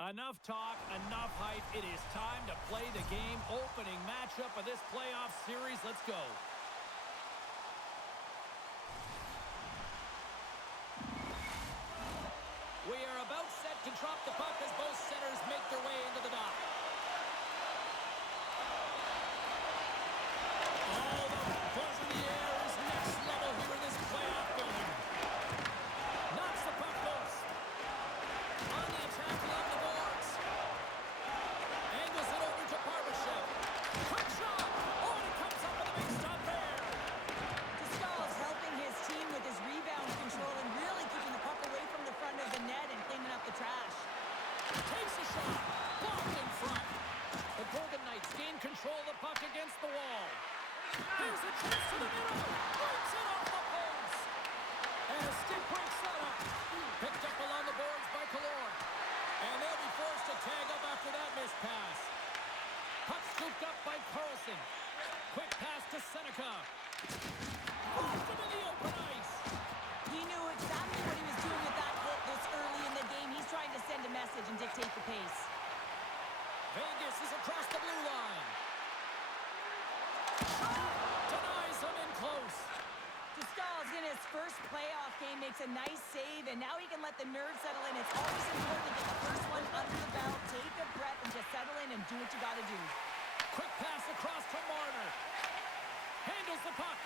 Enough talk, enough hype. It is time to play the game. Opening matchup of this playoff series. Let's go. We are about set to drop the puck as both centers make their way into the dock. Oh, the buzz in the air is next level here in this playoff building. Knocks the puck loose. On the attack along the boards. Angles it over to Barbashev. Quick shot. Oh, and it comes up with a big stop there. Discal's helping his team with his rebound control and really keeping the puck away from the front of the net and cleaning up the trash. Takes a shot. Blocked in front. The Golden Knights gain control of the puck against the wall. Here's a chance to the middle. Breaks it off the post. And a stick break setup. Picked up along the boards by Kallor. And they'll be forced to tag up after that missed pass. Puck scooped up by Carlson. Quick pass to Seneca. Lost him in the open ice. He knew exactly what he was doing with that hit this early in the game. He's trying to send a message and dictate the pace. Vegas is across the blue line. Denies him in close. Discal's in his first playoff game, makes a nice save, and now he can let the nerves settle in. It's always important to get the first one under the belt, take a breath, and just settle in and do what you got to do. Quick pass across to Marner. Handles the puck.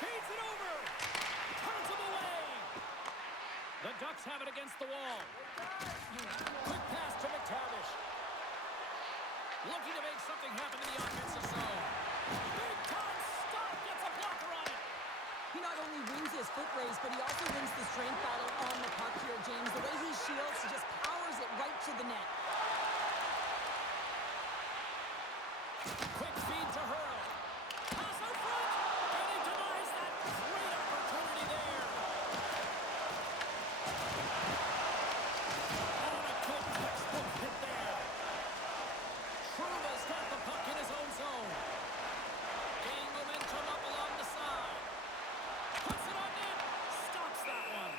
Feeds it over. Turns him away. The Ducks have it against the wall. Quick pass to McTavish. Looking to make something happen in the offensive zone. Big time stop. Gets a blocker on it. He not only wins his foot race, but he also wins the strength battle on the puck here, James. The way he shields, he just powers it right to the net. Quick feed to Hurl. Pass out front. And he denies that great opportunity there. Oh, a good textbook hit there. Truba's got the puck in his own zone. Gaining momentum up along the side. Puts it on net. Stops that one.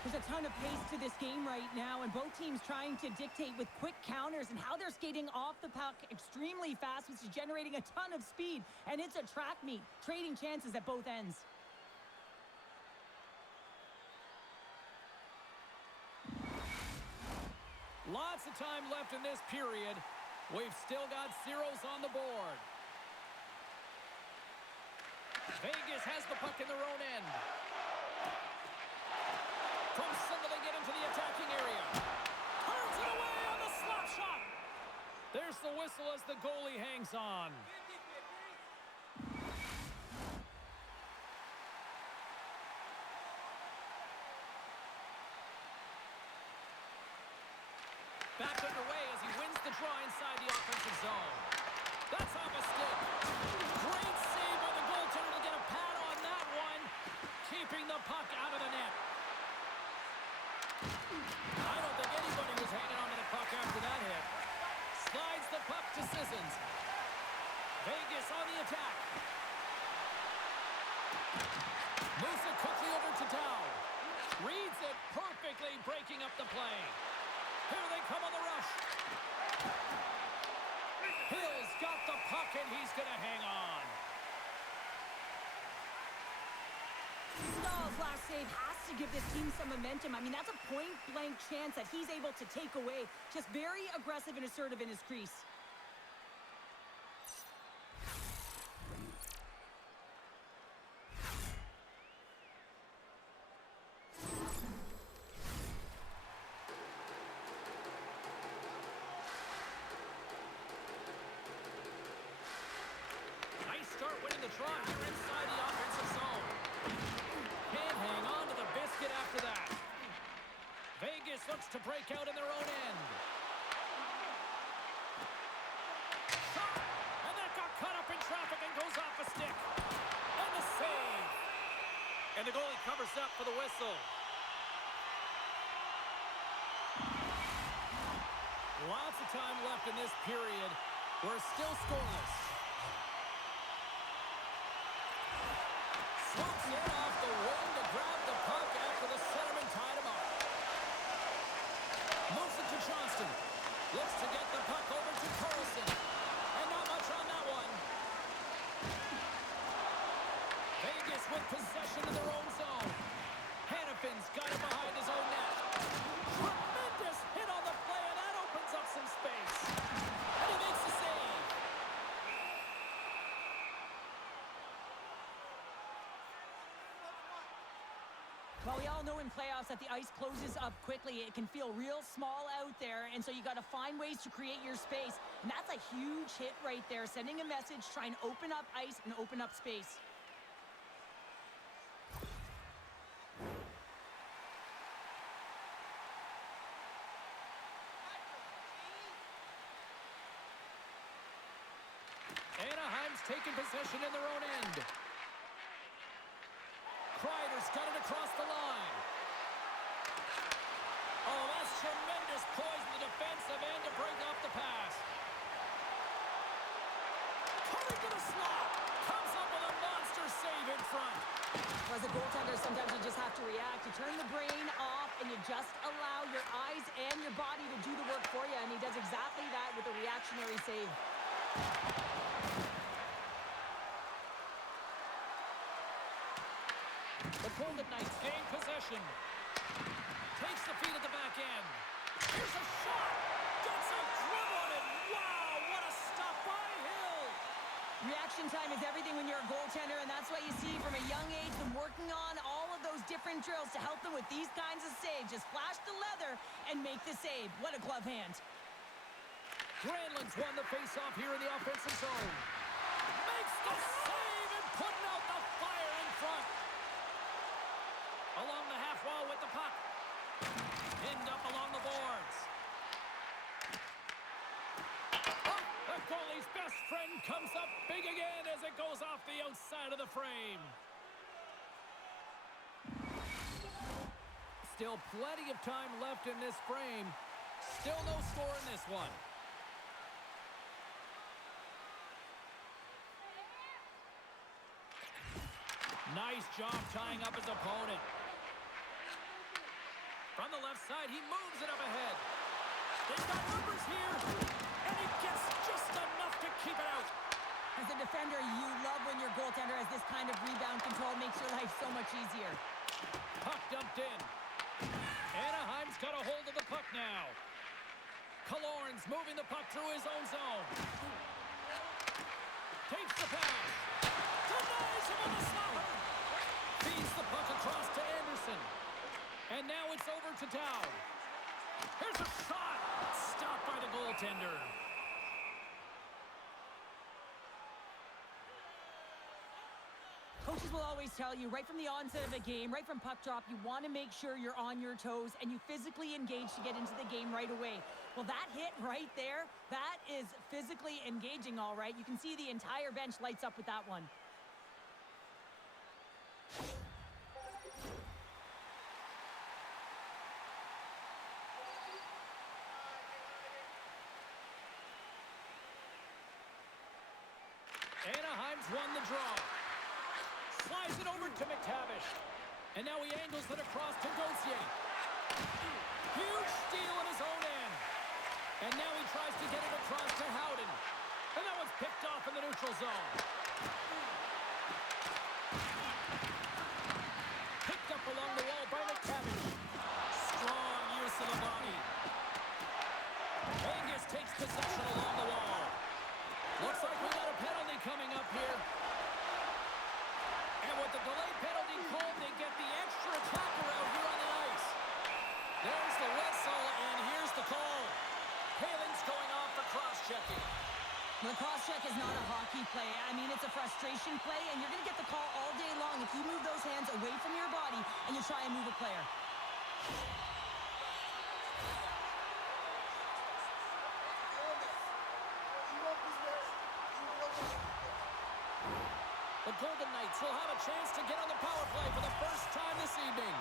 There's a ton of pace to this game right now, and both teams trying to dictate with quick counters and how they're skating off the puck extremely fast, which is generating a ton of speed. And it's a track meet, trading chances at both ends. Lots of time left in this period. We've still got zeros on the board. Vegas has the puck in their own end. From center they get into the attacking area. Turns it away on the slap shot. There's the whistle as the goalie hangs on. Back underway as he wins the draw inside the offensive zone. That's off a stick. Great save by the goaltender to get a pad on that one. Keeping the puck out of the net. I don't think anybody was hanging on to the puck after that hit. Slides the puck to Sissons. Vegas on the attack. Moves it quickly over to Dow. Reads it perfectly, breaking up the play. Here they come on the rush. Hill's got the puck, and he's going to hang on. Stahl's last save has to give this team some momentum. I mean, that's a point-blank chance that he's able to take away. Just very aggressive and assertive in his crease. Start winning the draw here inside the offensive zone. Can't hang on to the biscuit after that. Vegas looks to break out in their own end. Shot! And that got caught up in traffic and goes off a stick. And the save. And the goalie covers up for the whistle. Lots of time left in this period. We're still scoreless. Swoops in off the wing to grab the puck after the centerman tied him up. Moves it to Johnston. Looks to get the puck over to Carlson. And not much on that one. Vegas with possession in their own zone. Hannafin's got it behind his own net. Tremendous hit on the play, and that opens up some space. And he makes the save. Well, we all know in playoffs that the ice closes up quickly. It can feel real small out there, and so you got to find ways to create your space. And that's a huge hit right there, sending a message, trying to open up ice and open up space. Anaheim's taking possession in their own end. Kreider's got it across the line. Oh, that's tremendous poise in the defensive end to break off the pass. Coming to the slot. Comes up with a monster save in front. As a goaltender, sometimes you just have to react. You turn the brain off, and you just allow your eyes and your body to do the work for you, and he does exactly that with a reactionary save. The Golden Knights gain possession. Takes the feed at the back end. Here's a shot. Gets a grip on it. Wow, what a stop by Hill. Reaction time is everything when you're a goaltender, and that's why you see from a young age them working on all of those different drills to help them with these kinds of saves. Just flash the leather and make the save. What a glove hand. Granlund's won the face-off here in the offensive zone. Makes the save and putting out the fire in front. Along the half wall with the puck. Pinned up along the boards. Oh, the goalie's best friend comes up big again as it goes off the outside of the frame. Still plenty of time left in this frame. Still no score in this one. Nice job tying up his opponent. From the left side, he moves it up ahead. They've got numbers here, and he gets just enough to keep it out. As a defender, you love when your goaltender has this kind of rebound control. Makes your life so much easier. Puck dumped in. Anaheim's got a hold of the puck now. Killorn's moving the puck through his own zone. Takes the pass. Denies him on the slapper. Feeds the puck across to Anderson. And now it's over to Dow. Here's a shot. Stopped by the goaltender. Coaches will always tell you, right from the onset of a game, right from puck drop, you want to make sure you're on your toes and you physically engage to get into the game right away. Well, that hit right there, that is physically engaging, all right. You can see the entire bench lights up with that one. Anaheim's won the draw. Slides it over to McTavish. And now he angles it across to Gauthier. Huge steal in his own end. And now he tries to get it across to Howden. And that one's picked off in the neutral zone. Picked up along the wall by McTavish. Strong use of the body. Vegas takes possession along the wall. Looks like we got a penalty coming up here. And with the delay penalty called, they get the extra attacker out here on the ice. There's the whistle, and here's the call. Paling's going off for cross-checking. The cross-check is not a hockey play. I mean, it's a frustration play, and you're going to get the call all day long if you move those hands away from your body and you try and move a player. The Golden Knights will have a chance to get on the power play for the first time this evening.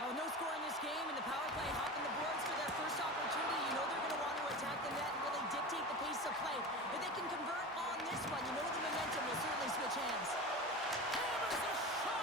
Oh, no score in this game, and the power play hopping the boards for their first opportunity. You know they're going to want to attack the net and really dictate the pace of play. If they can convert on this one, you know the momentum will certainly switch hands. Hammers a shot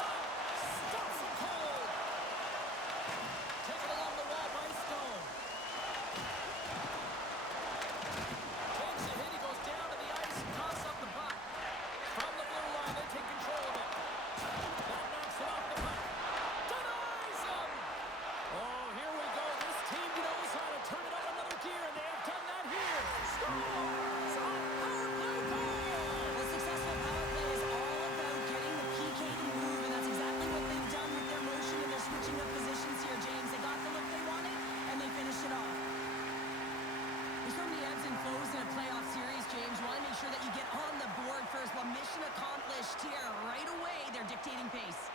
mission accomplished here. Right away, they're dictating pace.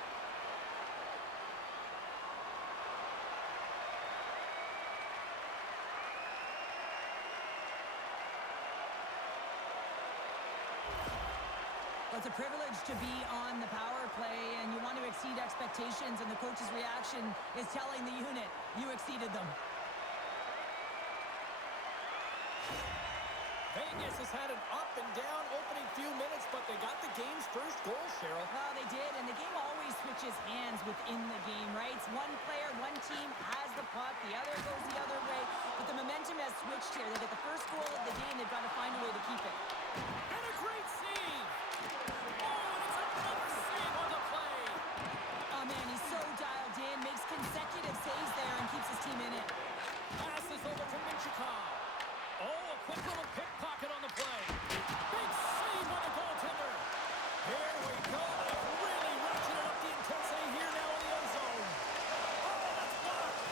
Well, it's a privilege to be on the power play, and you want to exceed expectations, and the coach's reaction is telling the unit, you exceeded them. Vegas has had an up and down opening few minutes, but they got the game's first goal, Cheryl. Well, they did, and the game always switches hands within the game, right? It's one player, one team has the puck, the other goes the other way, but the momentum has switched here. They get the first goal of the game, they've got to find a way to keep it. And a great save! Oh, and it's another save on the play! Oh, man, he's so dialed in, makes consecutive saves there, and keeps his team in it. Passes over to Minchikov. Oh, a quick little pickpocket on the play. Big save by the goaltender. Here we go. They've really ratcheted up the intensity here now in the ozone. Oh, that's blocked.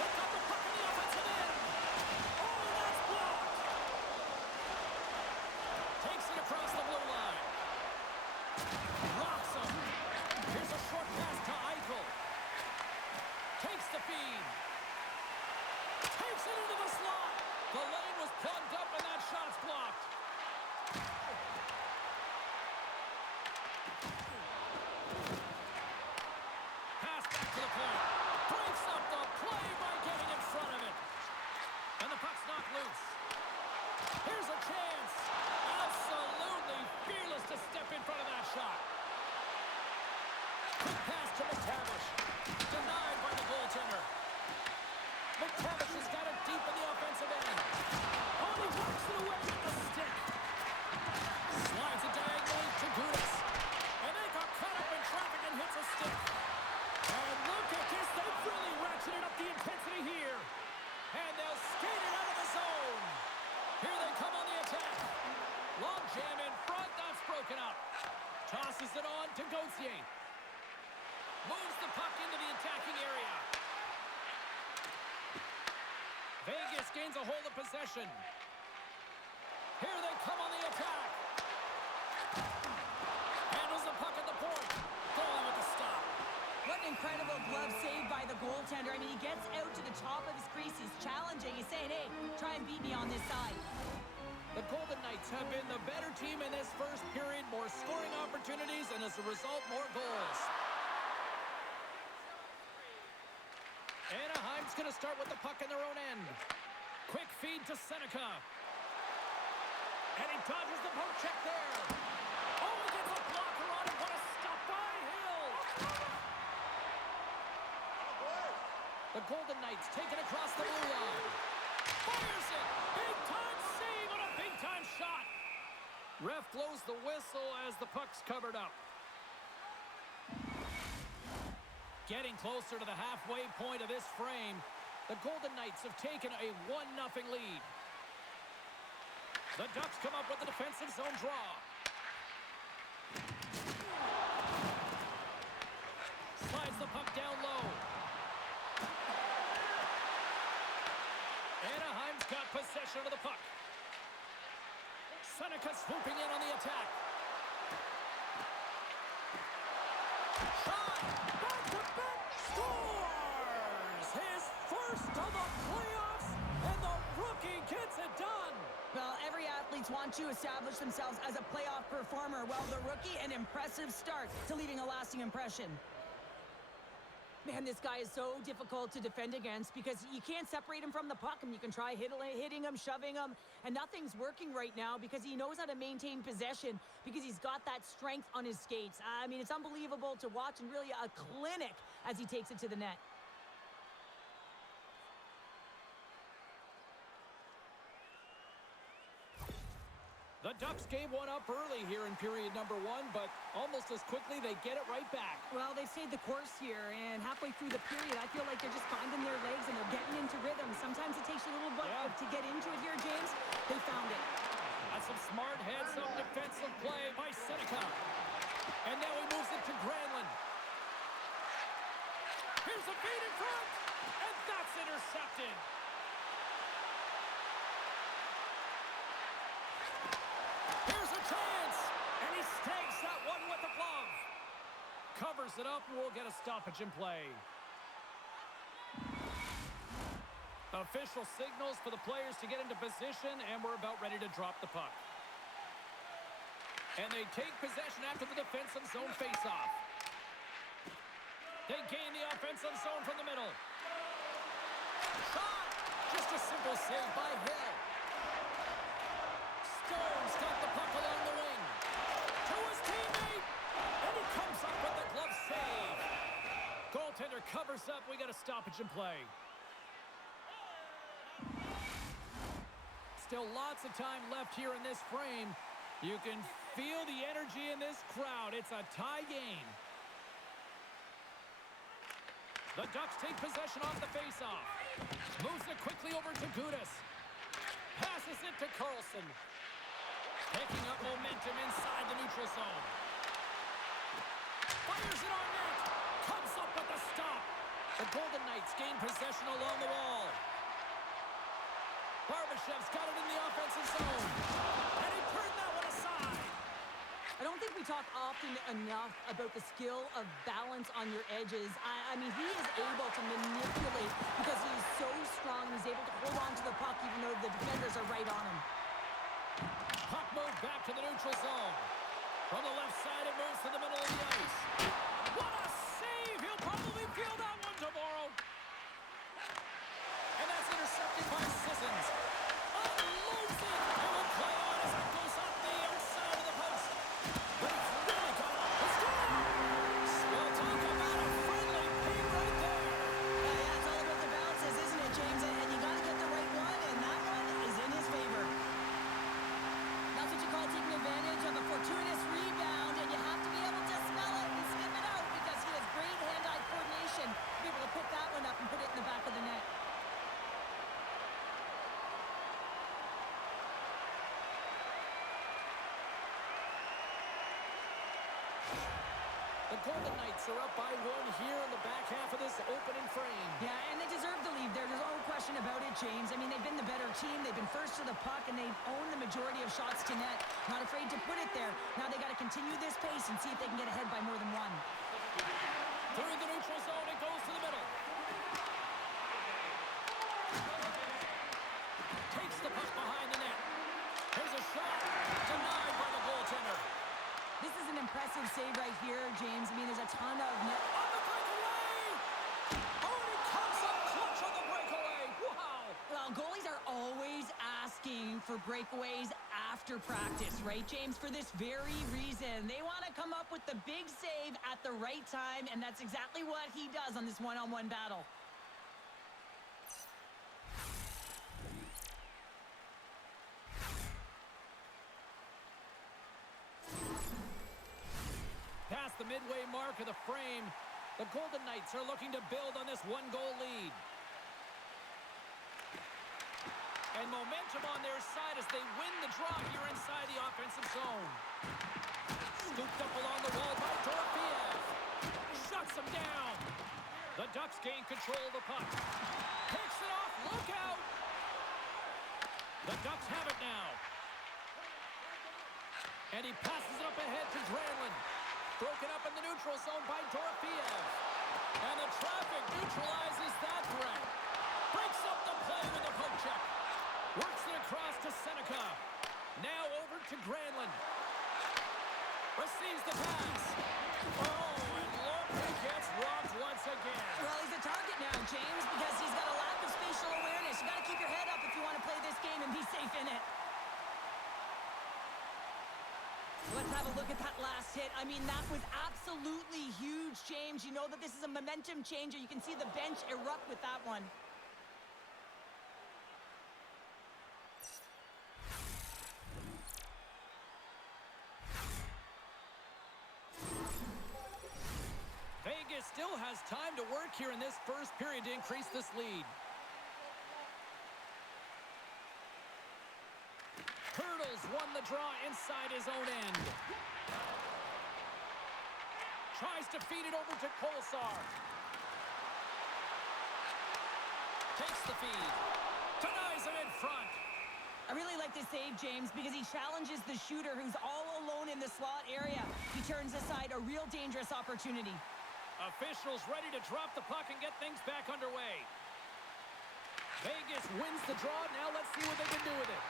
They got the puck in the offensive end. Oh, that's blocked. Takes it across the blue line. Rocks him. Here's a short pass to Eichel. Takes the feed. Takes it into the slot. The lane was plugged up and that shot's blocked. Pass back to the point. Breaks up the play by getting in front of it. And the puck's knocked loose. Here's a chance. Absolutely fearless to step in front of that shot. Quick pass to McTavish. Denied by the goaltender. McTavish has got it deep in the offensive end. Oh, he works it away with the stick. Slides it diagonally to Gudas. And they got caught up in traffic and hits a stick. And look at this. They've really ratcheted up the intensity here. And they'll skate it out of the zone. Here they come on the attack. Long jam in front. That's broken up. Tosses it on to Gauthier. Moves the puck into the attacking area. Vegas gains a hold of possession. Here they come on the attack. Handles the puck at the point. Goalie with the stop. What an incredible glove save by the goaltender. I mean, he gets out to the top of his crease. He's challenging. He's saying, hey, try and beat me on this side. The Golden Knights have been the better team in this first period. More scoring opportunities, and as a result, more goals. Anaheim's going to start with the puck in their own end. Quick feed to Seneca. And he dodges the poke check there. Oh, he gets a blocker on it. What a stop by Hill. The Golden Knights take it across the blue line. Fires it. Big time save on a big time shot. Ref blows the whistle as the puck's covered up. Getting closer to the halfway point of this frame, the Golden Knights have taken a 1-0 lead. The Ducks come up with the defensive zone draw. Slides the puck down low. Anaheim's got possession of the puck. Seneca swooping in on the attack. Shot! Back-to-back scores! His first of the playoffs, and the rookie gets it done! Well, every athlete wants to establish themselves as a playoff performer. Well, the rookie, an impressive start to leaving a lasting impression. Man, this guy is so difficult to defend against because you can't separate him from the puck. And you can try hitting him, shoving him, and nothing's working right now because he knows how to maintain possession because he's got that strength on his skates. I mean, it's unbelievable to watch and really a clinic as he takes it to the net. The Ducks gave one up early here in period number 1, but almost as quickly they get it right back. Well, they've stayed the course here, and halfway through the period, I feel like they're just finding their legs and they're getting into rhythm. Sometimes it takes you a little bit to get into it here, James. They found it. That's some smart heads-up defensive play by Seneca. And now he moves it to Granlund. Here's a feed in front, and that's intercepted. Here's a chance. up, and we'll get a stoppage in play. Official signals for the players to get into position, and we're about ready to drop the puck. And they take possession after the defensive zone faceoff. They gain the offensive zone from the middle. Shot! Just a simple save by Hill. Stone's got the puck along the wing. To his teammate! And he comes up with the glove save. Goaltender covers up. We got a stoppage in play. Still lots of time left here in this frame. You can feel the energy in this crowd. It's a tie game. The Ducks take possession off the faceoff. Moves it quickly over to Gudas. Passes it to Carlson. Picking up momentum inside the neutral zone. Fires it on net. Comes up with a stop. The Golden Knights gain possession along the wall. Barbashev's got it in the offensive zone. And he turned that one aside. I don't think we talk often enough about the skill of balance on your edges. I mean, he is able to manipulate because he is so strong. He's able to hold on to the puck even though the defenders are right on him. Puck moved back to the neutral zone. From the left side, it moves to the middle of the ice. What a save! He'll probably feel that one tomorrow. And that's intercepted by Sissons. Unloads it. It will play on as it goes off the outside of the post. But it's really got it. It's gone. We'll talk about a friendly ping right there. Yeah, it's all about the bounces, isn't it, James? And you got to get the right one, and that one is in his favor. That's what you call taking advantage of a fortuitous rebound, and you have to be able to smell it and skip it out because he has great hand-eye coordination to be able to pick that one up and put it in the back of the net. The Golden Knights are up by one here in the back half of this opening frame. Yeah, and they deserve the lead there. There's no question about it, James. I mean, they've been the better team. They've been first to the puck, and they've owned the majority of shots to net. Not afraid to put it there. Now they got to continue this pace and see if they can get ahead by more than one. Through the neutral zone, it goes to the middle. Takes the puck behind the net. Here's a shot. Denied by the goaltender. This is an impressive save right here, James. I mean, there's a ton of net. On the breakaway! Oh, and he comes up clutch on the breakaway. Wow! Well, goalies are always asking for breakaways after practice, right, James? For this very reason. They want to come up with the big save at the right time, and that's exactly what he does on this one-on-one battle. Past the midway mark of the frame, the Golden Knights are looking to build on this one-goal lead. And momentum on their side as they win the draw here inside the offensive zone. Scooped up along the wall by Dorofeev. Shuts him down. The Ducks gain control of the puck. Picks it off. Look out. The Ducks have it now. And he passes it up ahead to Granlund. Broken up in the neutral zone by Dorofeev. And the traffic neutralizes that threat. Breaks up the play with a poke check. Works it across to Seneca. Now over to Granlund. Receives the pass. Oh, and Lorcan gets robbed once again. Well, he's a target now, James, because he's got a lack of spatial awareness. You got to keep your head up if you want to play this game and be safe in it. Let's have a look at that last hit. I mean, that was absolutely huge, James. You know that this is a momentum changer. You can see the bench erupt with that one. Vegas still has time to work here in this first period to increase this lead. Hurdles won the draw inside his own end. Tries to feed it over to Kolesar. Takes the feed. Denies him in front. I really like this save, James, because he challenges the shooter who's all alone in the slot area. He turns aside a real dangerous opportunity. Officials ready to drop the puck and get things back underway. Vegas wins the draw. Now let's see what they can do with it.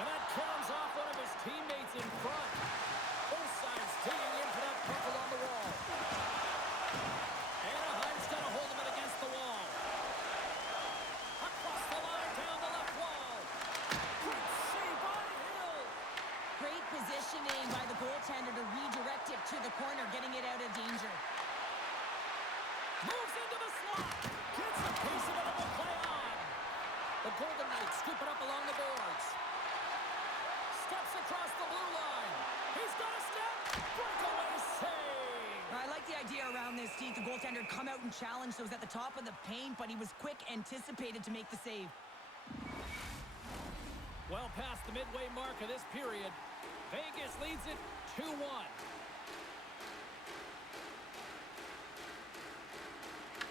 And that comes off one of his teammates in front. Both sides digging in for that puck along the wall. Anaheim's got a hold of it against the wall. Across the line, down the left wall. Great save by Hill. Great positioning by the goaltender to redirect it to the corner, getting it out of danger. Moves into the slot. Gets a piece of it and will play on. The Golden Knights scoop it up along the boards. Steps across the blue line. He's got a step. Breakaway save. I like the idea around this, Steve. The goaltender come out and challenge, so he was at the top of the paint, but he was quick, anticipated to make the save. Well past the midway mark of this period, Vegas leads it 2-1.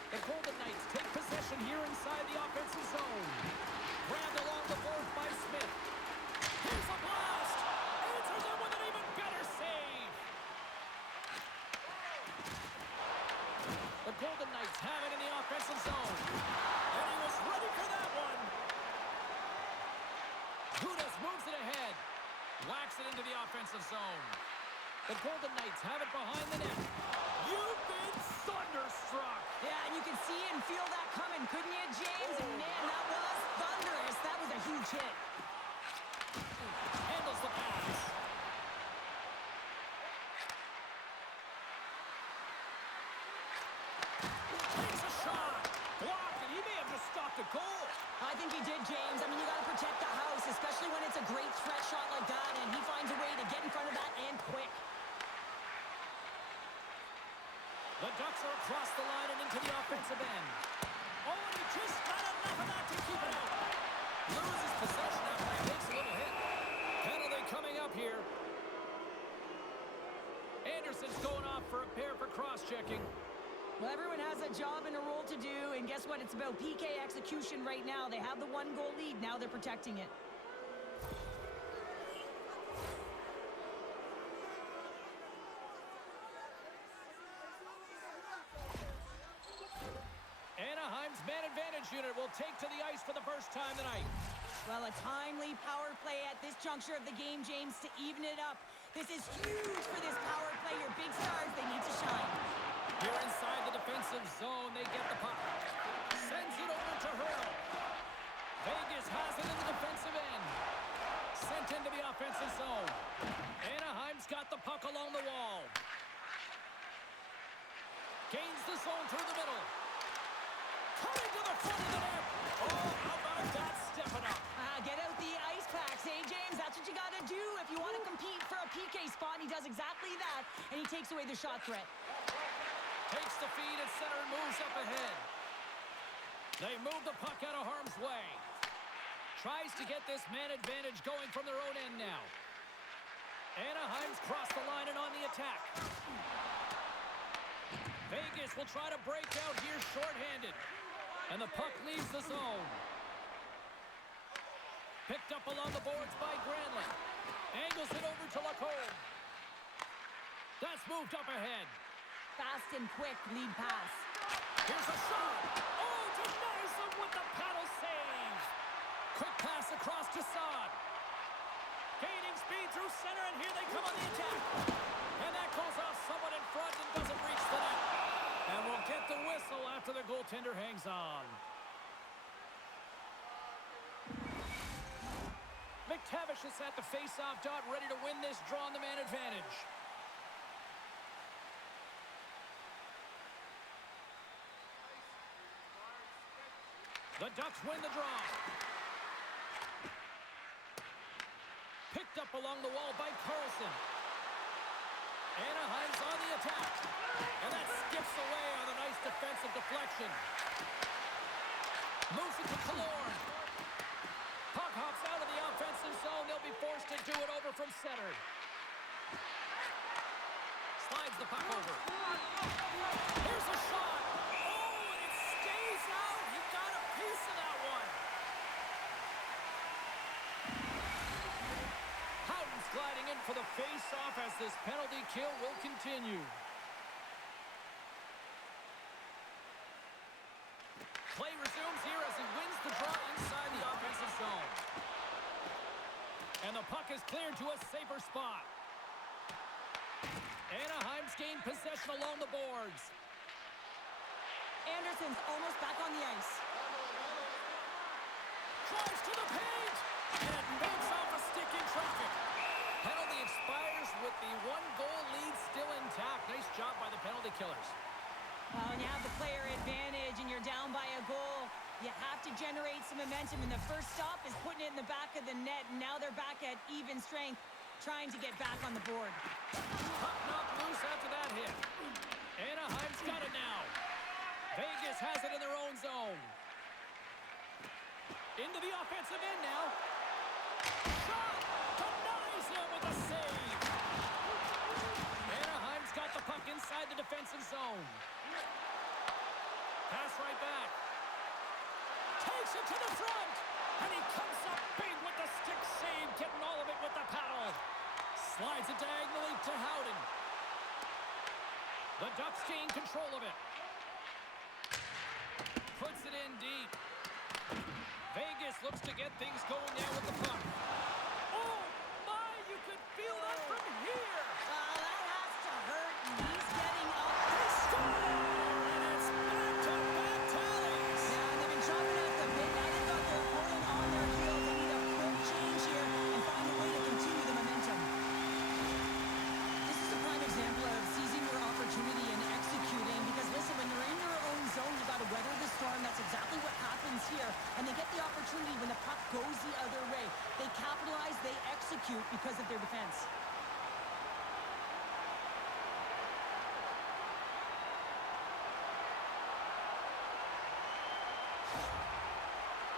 The Golden Knights take possession here inside the offensive zone. Grabbed along the boards by Smith. Here's a blast! Answers it with an even better save. The Golden Knights have it in the offensive zone. And he was ready for that one. Gudas moves it ahead. Whacks it into the offensive zone. The Golden Knights have it behind the net. You've been thunderstruck. Yeah, and you can see and feel that coming, couldn't you, James? And man, that was thunderous. That was a huge hit. Handles the pass. Takes a shot. Blocked, and he may have just stopped a goal. I think he did, James. I mean, you got to protect the house, especially when it's a great threat shot like that, and he finds a way to get in front of that and quick. The Ducks are across the line and into the offensive end. Oh, and he just got enough of that to keep it out. Loses possession after he takes a little hit. Penalty coming up here. Anderson's going off for a pair for cross-checking. Well, everyone has a job and a role to do, and guess what? It's about PK execution right now. They have the one-goal lead. Now they're protecting it. Anaheim's man advantage unit will take to the ice for the first time tonight. Well, a timely power play at this juncture of the game, James, to even it up. This is huge for this power play. Your big stars, they need to shine. Here inside the defensive zone, they get the puck. Sends it over to Hurdle. Vegas has it in the defensive end. Sent into the offensive zone. Anaheim's got the puck along the wall. Gains the zone through the middle. Coming to the front of the net. Oh, how about that stepping up? Get out the ice packs, hey, James? That's what you got to do if you want to compete for a PK spot. He does exactly that, and he takes away the shot threat. Takes the feed at center and moves up ahead. They move the puck out of harm's way. Tries to get this man advantage going from their own end now. Anaheim's crossed the line and on the attack. Vegas will try to break out here shorthanded. And the puck leaves the zone. Picked up along the boards by Granlund. Angles it over to Lacombe. That's moved up ahead. Fast and quick lead pass. Here's a shot. Oh, denies him with the paddle save. Quick pass across to Saad. Gaining speed through center, and here they come on the attack. And that goes off someone in front and doesn't reach the net. And we'll get the whistle after the goaltender hangs on. McTavish is at the face-off dot, ready to win this draw on the man advantage. The Ducks win the draw. Picked up along the wall by Carlson. Anaheim's on the attack. And that skips away on a nice defensive deflection. Moves it to Killorn. Puck hops out of the offensive zone. They'll be forced to do it over from center. Slides the puck over. Here's a shot. Oh, and it stays out. He got a piece of that one. Houghton's gliding in for the face-off as this penalty kill will continue. the puck is cleared to a safer spot. Anaheim's gained possession along the boards. Anderson's almost back on the ice. Drives to the paint, and makes off a stick in traffic. Penalty expires with the one-goal lead still intact. Nice job by the penalty killers. Well, when you have the player advantage and you're down by a goal, you have to generate some momentum, and the first stop is putting it in the back of the net, and now they're back at even strength, trying to get back on the board. Puck knocked loose after that hit. Anaheim's got it now. Vegas has it in their own zone. Into the offensive end now. Shot! Denies him with a save. Anaheim's got the puck inside the defensive zone. Pass right back. Takes it to the front. And he comes up big with the stick save, getting all of it with the paddle. Slides it diagonally to Howden. The Ducks gain control of it. Puts it in deep. Vegas looks to get things going now with the puck. Oh, my, you could feel that from here. Well, that has to hurt, and he's getting up. They score, and it's back-to-back tallies. Yeah, they've been chopping at the bit. Now they've got their opponent on their heels. They need a quick change here and find a way to continue the momentum. This is a prime example of seizing your opportunity and executing, because, listen, when you're in your own zone, you got to weather the storm. That's exactly what happens here, and they get the opportunity when the puck goes the other way. They capitalize, they execute because of their defense.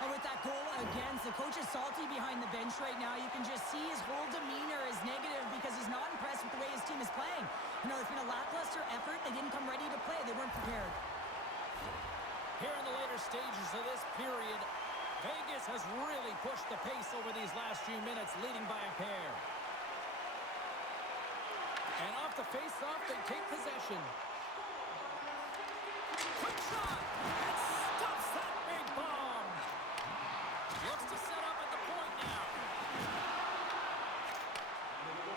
And with that goal against, the coach is salty behind the bench right now. You can just see his whole demeanor is negative because he's not impressed with the way his team is playing. You know, it's been a lackluster effort. They didn't come ready to play. They weren't prepared. Here in the later stages of this period, Vegas has really pushed the pace over these last few minutes, leading by a pair. And off the face-off, they take possession. Quick shot! And stops that big bomb! Looks to set up at the point now.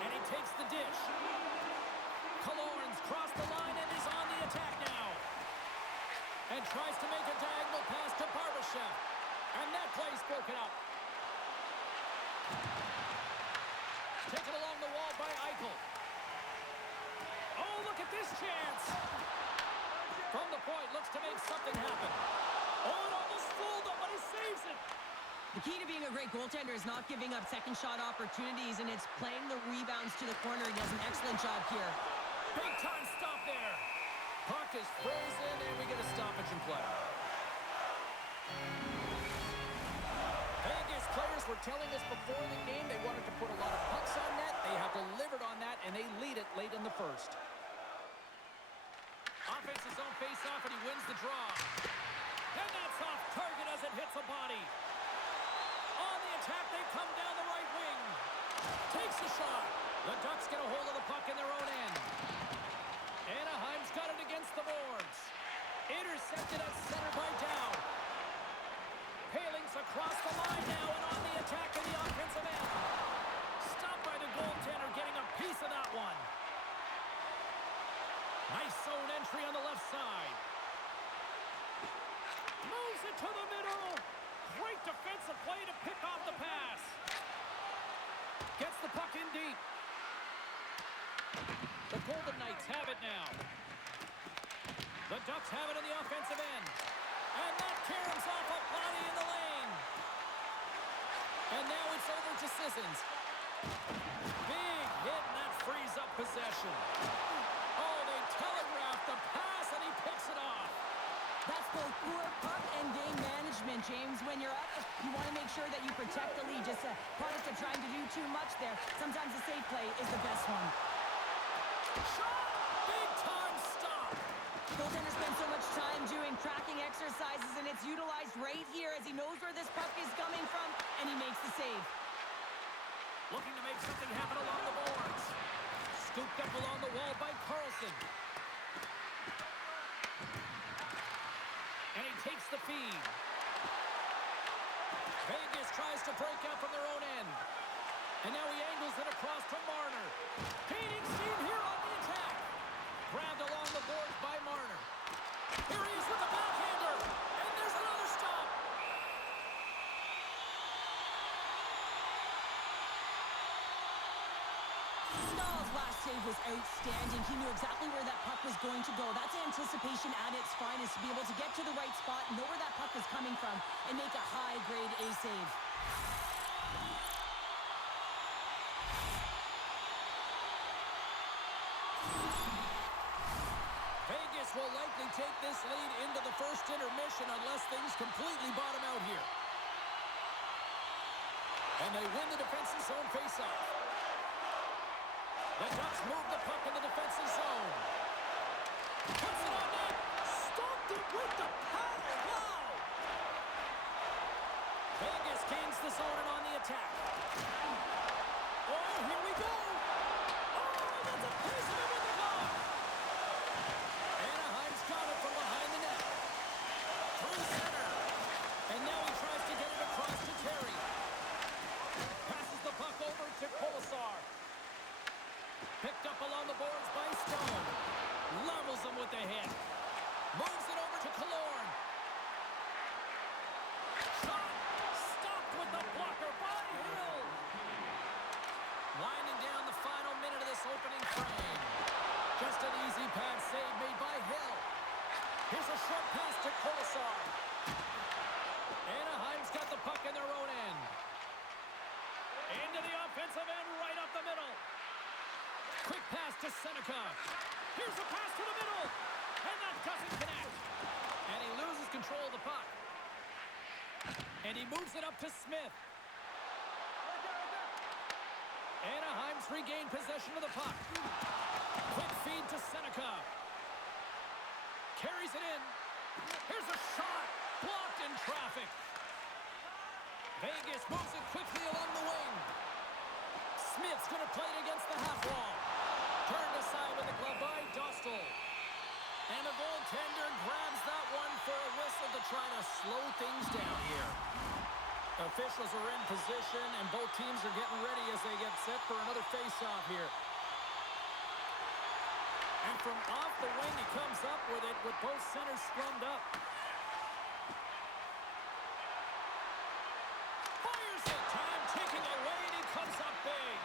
And he takes the dish. Killorn's crossed the line and is on the attack now. And tries to make a diagonal pass to Barbashev. And that play's broken up. Taken along the wall by Eichel. Oh, look at this chance. From the point, looks to make something happen. Oh, it almost fooled him, but he saves it. The key to being a great goaltender is not giving up second shot opportunities, and it's playing the rebounds to the corner. He does an excellent job here. Big time stop there. Puck is frozen, and we get a stoppage in play. Vegas players were telling us before the game they wanted to put a lot of pucks on net. They have delivered on that, and they lead it late in the first. Offense his own face-off, and he wins the draw. And that's off target as it hits a body. On the attack, they come down the right wing. Takes a shot. The Ducks get a hold of the puck in their own end. Anaheim's got it against the boards. Intercepted at center by Dow. Paling's across the line now and on the attack in the offensive end. Stopped by the goaltender, getting a piece of that one. Nice zone entry on the left side. Moves it to the middle. Great defensive play to pick off the pass. Gets the puck in deep. The Golden Knights have it now. The Ducks have it on the offensive end. And that caroms off a body in the lane. And now it's over to Sissons. Big hit, and that frees up possession. Oh, they telegraphed the pass, and he picks it off. That's both poor puck and game management, James. When you're up, you want to make sure that you protect the lead. Just a product of trying to do too much there. Sometimes the safe play is the best one. Shot! Big time stop! Goaltender spends so much time doing tracking exercises, and it's utilized right here as he knows where this puck is coming from, and he makes the save. Looking to make something happen along the boards. Scooped up along the wall by Carlson. And he takes the feed. Vegas tries to break out from their own end. And now he angles it across to Marner. Gaining steam here on the attack. Grabbed along the boards by Marner. Here he is with the backhander. And there's another stop. Stahl's last save was outstanding. He knew exactly where that puck was going to go. That's anticipation at its finest, to be able to get to the right spot, know where that puck is coming from, and make a high-grade A save. Vegas will likely take this lead into the first intermission unless things completely bottom out here. And they win the defensive zone faceoff. The Ducks move the puck in the defensive zone. Puts it on net. Stopped it with the power. Wow! Vegas gains the zone and on the attack. Oh, here we go. Oh, that's a piece of it with the glove. Anaheim's got it from behind the net. Through center. And now he tries to get it across to Terry. Passes the puck over to Colasar. Picked up along the boards by Stone. Levels him with the hit. Moves it over to Killorn. Shot. Stopped with the blocker by Hill. Winding down the final minute of this opening frame. Just an easy pad save made by Hill. Here's a short pass to Colasar. Anaheim's got the puck in their own end. Into the offensive end, right up the middle. Quick pass to Seneca. Here's a pass to the middle. And that doesn't connect. And he loses control of the puck. And he moves it up to Smith. Anaheim's regained possession of the puck. Quick feed to Seneca. Carries it in. Here's a shot. Blocked in traffic. Vegas moves it quickly along the wing. Smith's going to play it against the half wall. Turned aside with the glove by Dostal. And the goaltender grabs that one for a whistle to try to slow things down here. Officials are in position, and both teams are getting ready as they get set for another face-off here. And from off the wing, he comes up with it with both centers scrummed up. Fires it. Time ticking away, and he comes up big.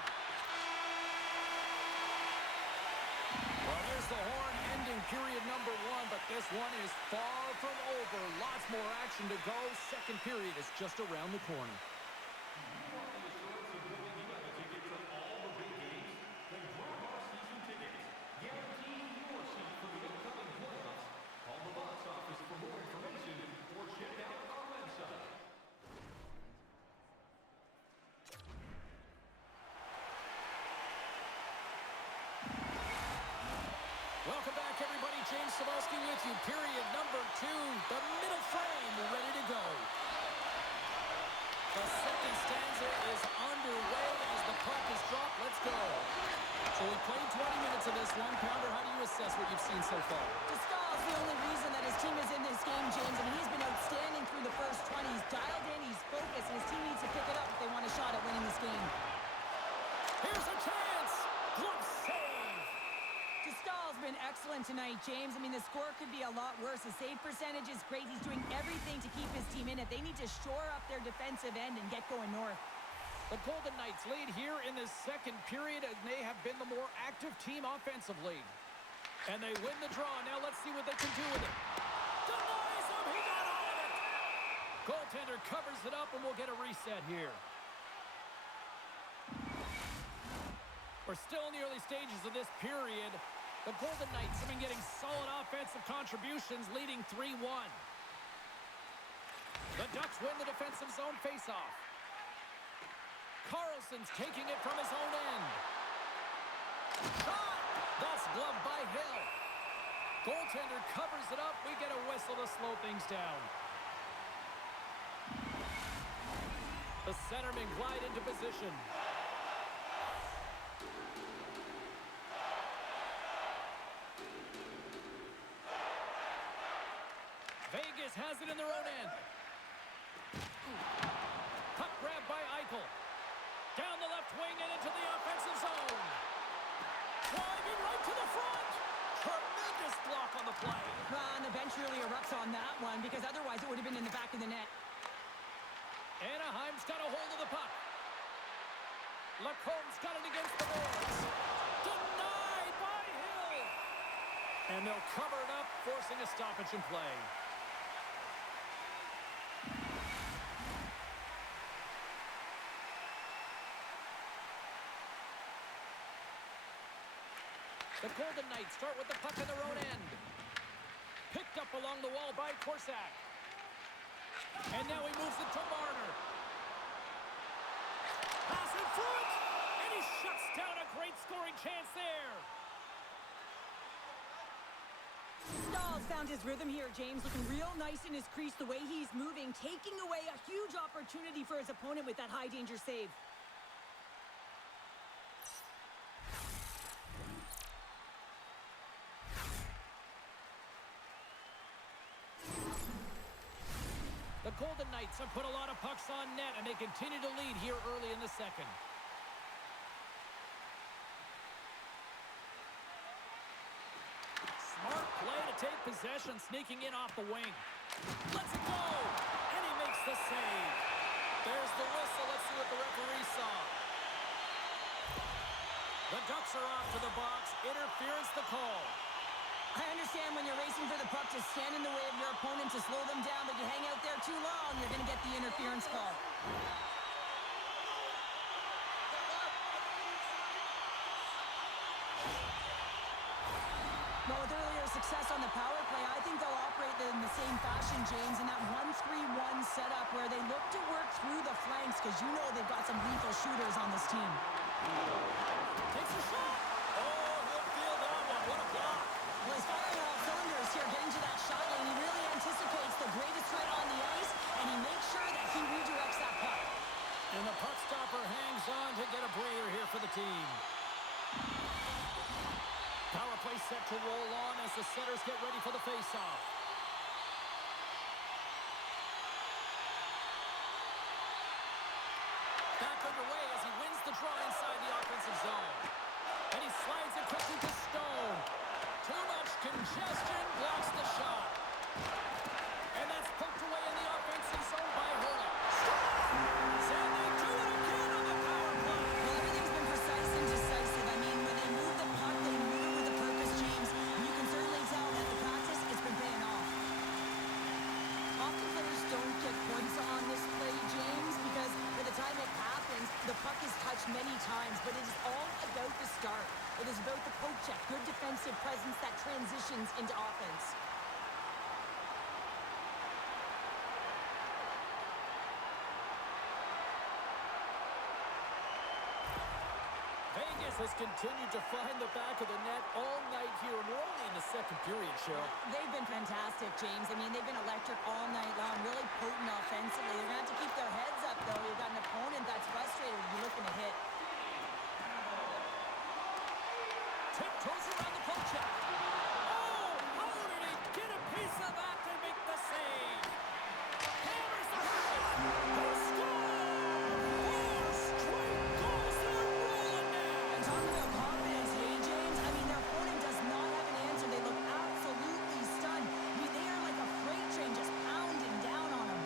Well, there's the horn ending period number one, but this one is far from over. Lots more action to go. Second period is just around the corner. Welcome back, everybody. James Cebulski with you. Period number two. The middle frame ready to go. The second stanza is underway as the puck is dropped. Let's go. So we played 20 minutes of this one. Pounder, how do you assess what you've seen so far? Stahl's the only reason that his team is in this game, James. I mean, he's been outstanding through the first 20. He's dialed in, he's focused, and his team needs to pick it up if they want a shot at winning this game. Here's a chance. Glove save. Stahl's been excellent tonight, James. I mean, the score could be a lot worse. His save percentage is great. He's doing everything to keep his team in it. They need to shore up their defensive end and get going north. The Golden Knights lead here in the second period, and they have been the more active team offensively. And they win the draw. Now let's see what they can do with it. Denies him. He got all of it. Goaltender covers it up, and we'll get a reset here. We're still in the early stages of this period. The Golden Knights have been getting solid offensive contributions, leading 3-1. The Ducks win the defensive zone faceoff. Carlson's taking it from his own end. Shot! That's gloved by Hill. Goaltender covers it up. We get a whistle to slow things down. The centermen glide into position. Vegas has it in their own end. Puck grab by Eichel. Down the left wing, block on the play. And the bench really erupts on that one because otherwise it would have been in the back of the net. Anaheim's got a hold of the puck. Lacomb's got it against the boards. Denied by Hill. And they'll cover it up, forcing a stoppage in play. The Golden Knights start with the puck in their own end. Picked up along the wall by Korsak. And now he moves it to Marner. Pass in front! And he shuts down a great scoring chance there. Stahl's found his rhythm here, James. Looking real nice in his crease, the way he's moving, taking away a huge opportunity for his opponent with that high-danger save. The Golden Knights have put a lot of pucks on net, and they continue to lead here early in the second. Smart play to take possession, sneaking in off the wing. Let's it go! And he makes the save. There's the whistle. Let's see what the referee saw. The Ducks are off to the box. Interference the call. I understand when you're racing for the puck to stand in the way of your opponent to slow them down, but you hang out there too long, you're going to get the interference call. Well, with earlier success on the power play, I think they'll operate in the same fashion, James, in that 1-3-1 setup where they look to work through the flanks because you know they've got some lethal shooters on this team. Takes a shot. Oh, he'll feel that one. What a block. Well, he's firing on all cylinders here, getting to that shot lane. He really anticipates the greatest threat on the ice, and he makes sure that he redirects that puck. And the puck stopper hangs on to get a breather here for the team. Power play set to roll on as the setters get ready for the face-off. Back underway as he wins the draw inside the offensive zone. And he slides it quickly to Stone. Too much congestion, blocks the shot. And that's poked away in the offensive zone by Hurley. Scores! And they do it again on the power play. Well, everything's been precise and decisive. I mean, when they move the puck, they move it with a purpose, James. And you can certainly tell that the practice, it's been paying off. Often players don't get points on this play, James, because by the time it happens, the puck is touched many times, but it is all about the start. It is about the poke check, good defensive presence that transitions into offense. Vegas has continued to find the back of the net all night here, and we're only in the second period, Cheryl. They've been fantastic, James. I mean, they've been electric all night long, really potent offensively. They're going to have to keep their heads up, though. You've got an opponent that's frustrated. You're looking to hit. Tiptoes around the poke check. Oh, how did he get a piece of that to make the save? Hammers the hurry. They score! 4 straight goals. They're rolling now. And talking about confidence, hey, James, I mean, their opponent does not have an answer. They look absolutely stunned. I mean, they are like a freight train just pounding down on them.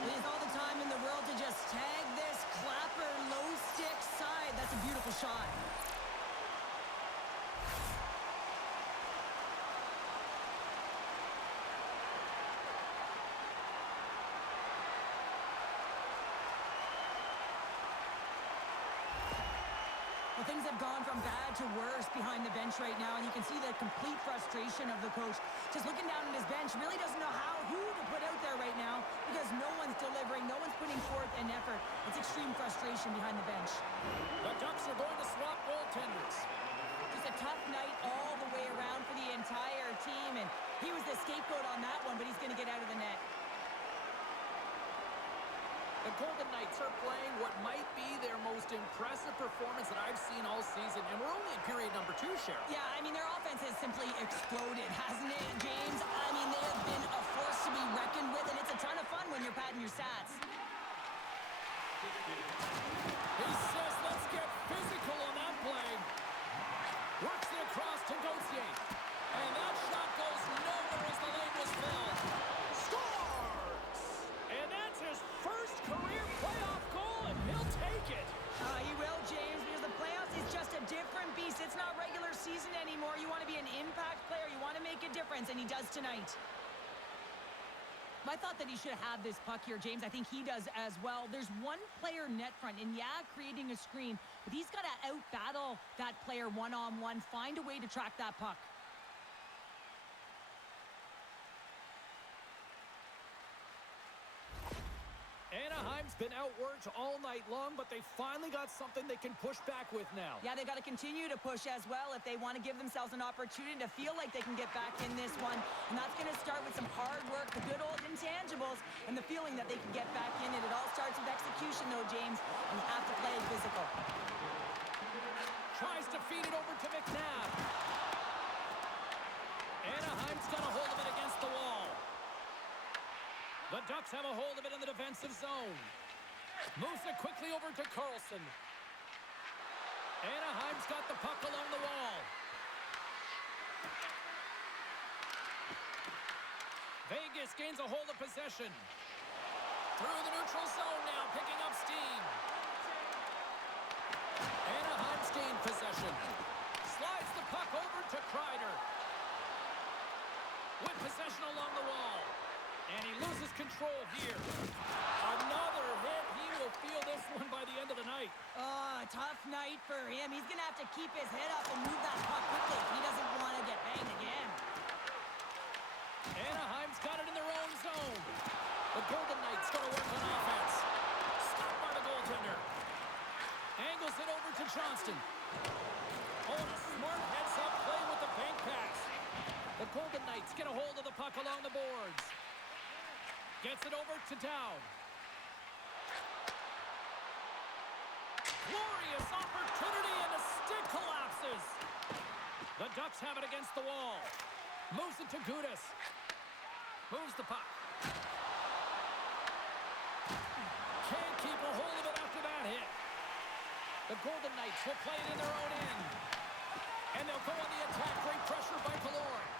He has all the time in the world to just tag this clapper low stick side. That's a beautiful shot. Well, things have gone from bad to worse behind the bench right now, and you can see the complete frustration of the coach. Just looking down at his bench, really doesn't know who to put out there right now because no one's delivering, no one's putting forth an effort. It's extreme frustration behind the bench. The Ducks are going to swap goaltenders. Just a tough night all the way around for the entire team, and he was the scapegoat on that one, but he's going to get out of the net. The Golden Knights are playing what might be their most impressive performance that I've seen all season, and we're only in period number 2, Cheryl. Yeah, I mean, their offense has simply exploded, hasn't it, James? I mean, they have been a force to be reckoned with, and it's a ton of fun when you're padding your stats. He says, let's get physical on that play. Works it across to Gauthier. difference, and he does tonight. I thought that he should have this puck here, James. I think he does as well. There's one player net front, and yeah, creating a screen, but he's got to out-battle that player one-on-one, find a way to track that puck. Anaheim's been outworked all night long, but they finally got something they can push back with now. Yeah, they got to continue to push as well if they want to give themselves an opportunity to feel like they can get back in this one. And that's going to start with some hard work, the good old intangibles, and the feeling that they can get back in it. It all starts with execution, though, James, and you have to play physical. Tries to feed it over to McNabb. Anaheim's got a hold of it against the wall. The Ducks have a hold of it in the defensive zone. Moves it quickly over to Carlson. Anaheim's got the puck along the wall. Vegas gains a hold of possession. Through the neutral zone now, picking up steam. Anaheim's gained possession. Slides the puck over to Kreider. With possession along the wall. And he loses control here. Another hit. He will feel this one by the end of the night. Tough night for him. He's going to have to keep his head up and move that puck quickly. He doesn't want to get banged again. Anaheim's got it in their own zone. The Golden Knights going to work on offense. Stopped by the goaltender. Angles it over to Johnston. Oh, and a smart heads-up play with the bank pass. The Golden Knights get a hold of the puck along the boards. Gets it over to Dowd. Glorious opportunity, and the stick collapses. The Ducks have it against the wall. Moves it to Gudas. Moves the puck. Can't keep a hold of it after that hit. The Golden Knights will play it in their own end. And they'll go on the attack. Great pressure by Kaloran.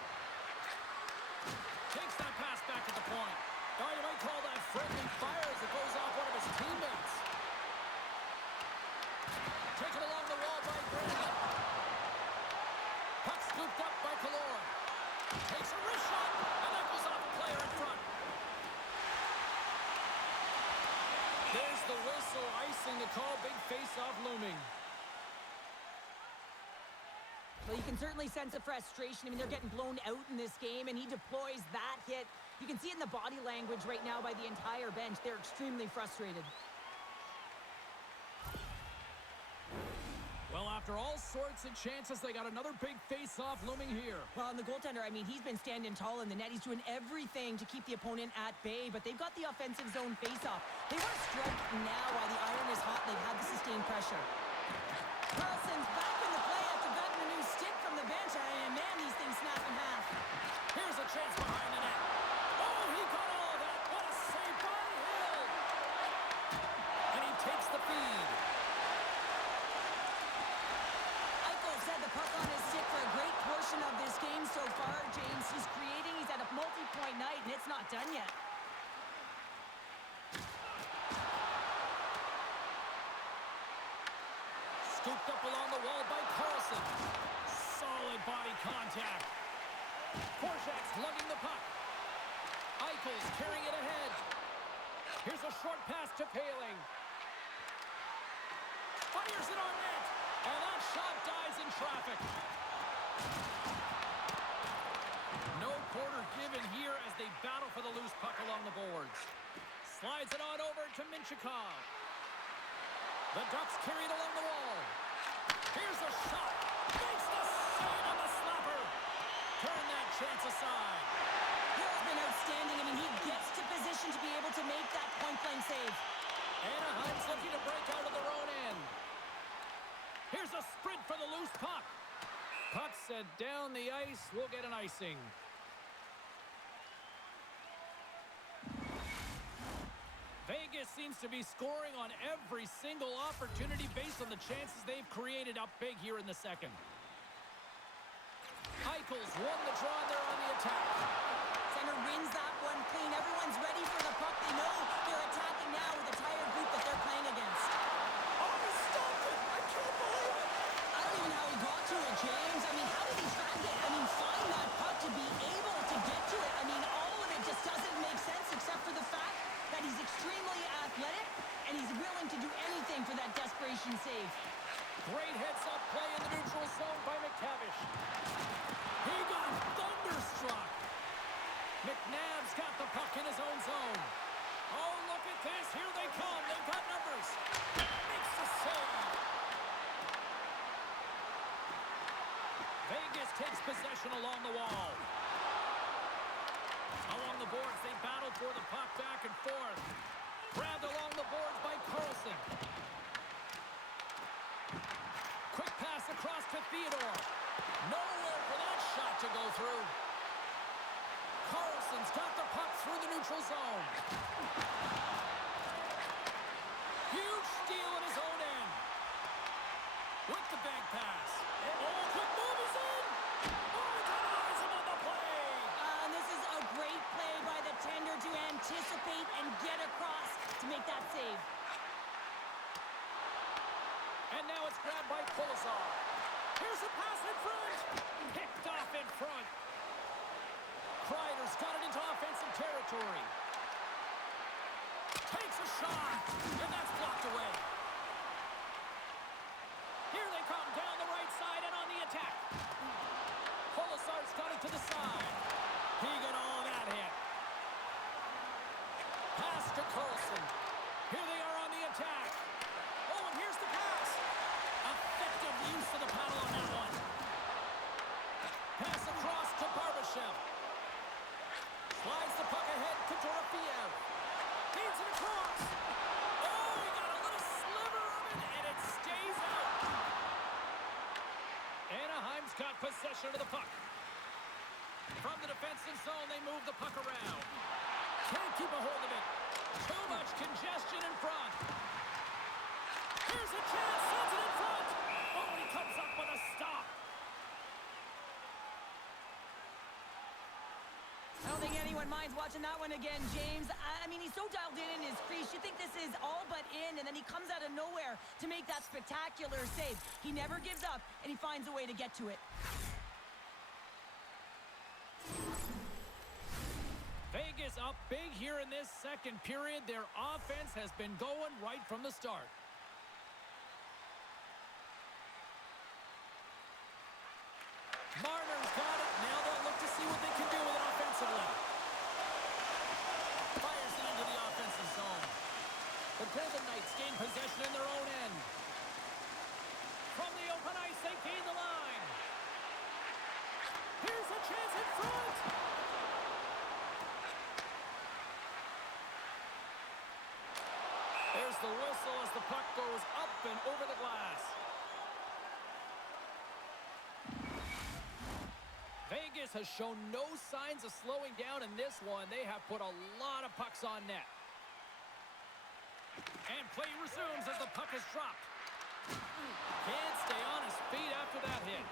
Takes that pass back at the point. Oh, you might call that friendly fire as it goes off one of his teammates. Taken along the wall by Brandon. Puck scooped up by Kaloran. Takes a wrist shot, and that goes off a player in front. There's the whistle, icing the call, big face-off looming. Well, you can certainly sense the frustration. I mean, they're getting blown out in this game, and he deploys that hit. You can see it in the body language right now by the entire bench. They're extremely frustrated. Well, after all sorts of chances, they got another big face-off looming here. Well, and the goaltender, I mean, he's been standing tall in the net. He's doing everything to keep the opponent at bay, but they've got the offensive zone face-off. They want to strike now while the iron is hot. They've had to sustain pressure. Carlson's back in the play after getting a new stick from the bench. And man, these things snap in half. Here's a chance behind the net. Oh, he got all of that. What a save by Hill. And he takes the feed. Eichel's had the puck on his stick for a great portion of this game so far, James. He's creating. He's had a multi-point night, and it's not done yet. Scooped up along the wall by Carlson. Solid body contact. Korczak's lugging the puck. Eichel's carrying it ahead. Here's a short pass to Poehling. Fires it on net. And that shot dies in traffic. No quarter given here as they battle for the loose puck along the boards. Slides it on over to Minchikov. The Ducks carry it along the wall. Here's a shot. Makes the save on the slapper. Turn that chance aside. Hill's been outstanding. I mean, he gets to position to be able to make that point-blank save. Anaheim's looking to break out of their own end. Here's a sprint for the loose puck. Puck set down the ice. We'll get an icing. Vegas seems to be scoring on every single opportunity based on the chances they've created up big here in the second. Eichel's won the draw there on the attack. Center wins that one clean. Everyone's ready for the puck. They know they're attacking now with a tired group that they're playing against. Oh, he stopped it! I can't believe it! I don't even know how he got to it, James. I mean, how did he track it? I mean, find that puck to be able willing to do anything for that desperation save. Great heads-up play in the neutral zone by McTavish. He got thunderstruck. McNabb's got the puck in his own zone. Oh, look at this. Here they come. They've got numbers. Makes the save. Vegas takes possession along the wall. Along the boards, they battle for the puck back and forth. Grabbed along the boards by Carlson. Quick pass across to Theodore. Nowhere for that shot to go through. Carlson's got the puck through the neutral zone. Huge steal in his own end. With the bag pass. Oh, quick move is in. Oh, he denies him on the play. And this is a great play by the tender to anticipate and get across to make that save. And now it's grabbed by Kolosar. Here's a pass in front. Picked off in front. Kreider's got it into offensive territory. Takes a shot. And that's blocked away. Here they come down the right side and on the attack. Kolosar's got it to the side. He got all that hit. Pass to Carlson. Here they are on the attack. Oh, and here's the pass. Effective use of the paddle on that one. Pass across to Barbashev. Slides the puck ahead to Dorofeev. Feeds it across. Oh, he got a little sliver of it, and it stays out. Anaheim's got possession of the puck. From the defensive zone, they move the puck around. Can't keep a hold of it. Too much congestion in front. Here's a chance. Sends it in front. Oh, he comes up with a stop. I don't think anyone minds watching that one again, James. I mean, he's so dialed in his crease. You think this is all but in, and then he comes out of nowhere to make that spectacular save. He never gives up, and he finds a way to get to it. Vegas up big here in this second period. Their offense has been going right from the start. Marner's got it. Now they'll look to see what they can do with it offensively. Fires it into the offensive zone. The Golden Knights gain possession in their own end. From the open ice, they gain the line. Here's a chance in front. There's the whistle as the puck goes up and over the glass. Vegas has shown no signs of slowing down in this one. They have put a lot of pucks on net. And play resumes as the puck is dropped. Can't stay on his feet after that hit.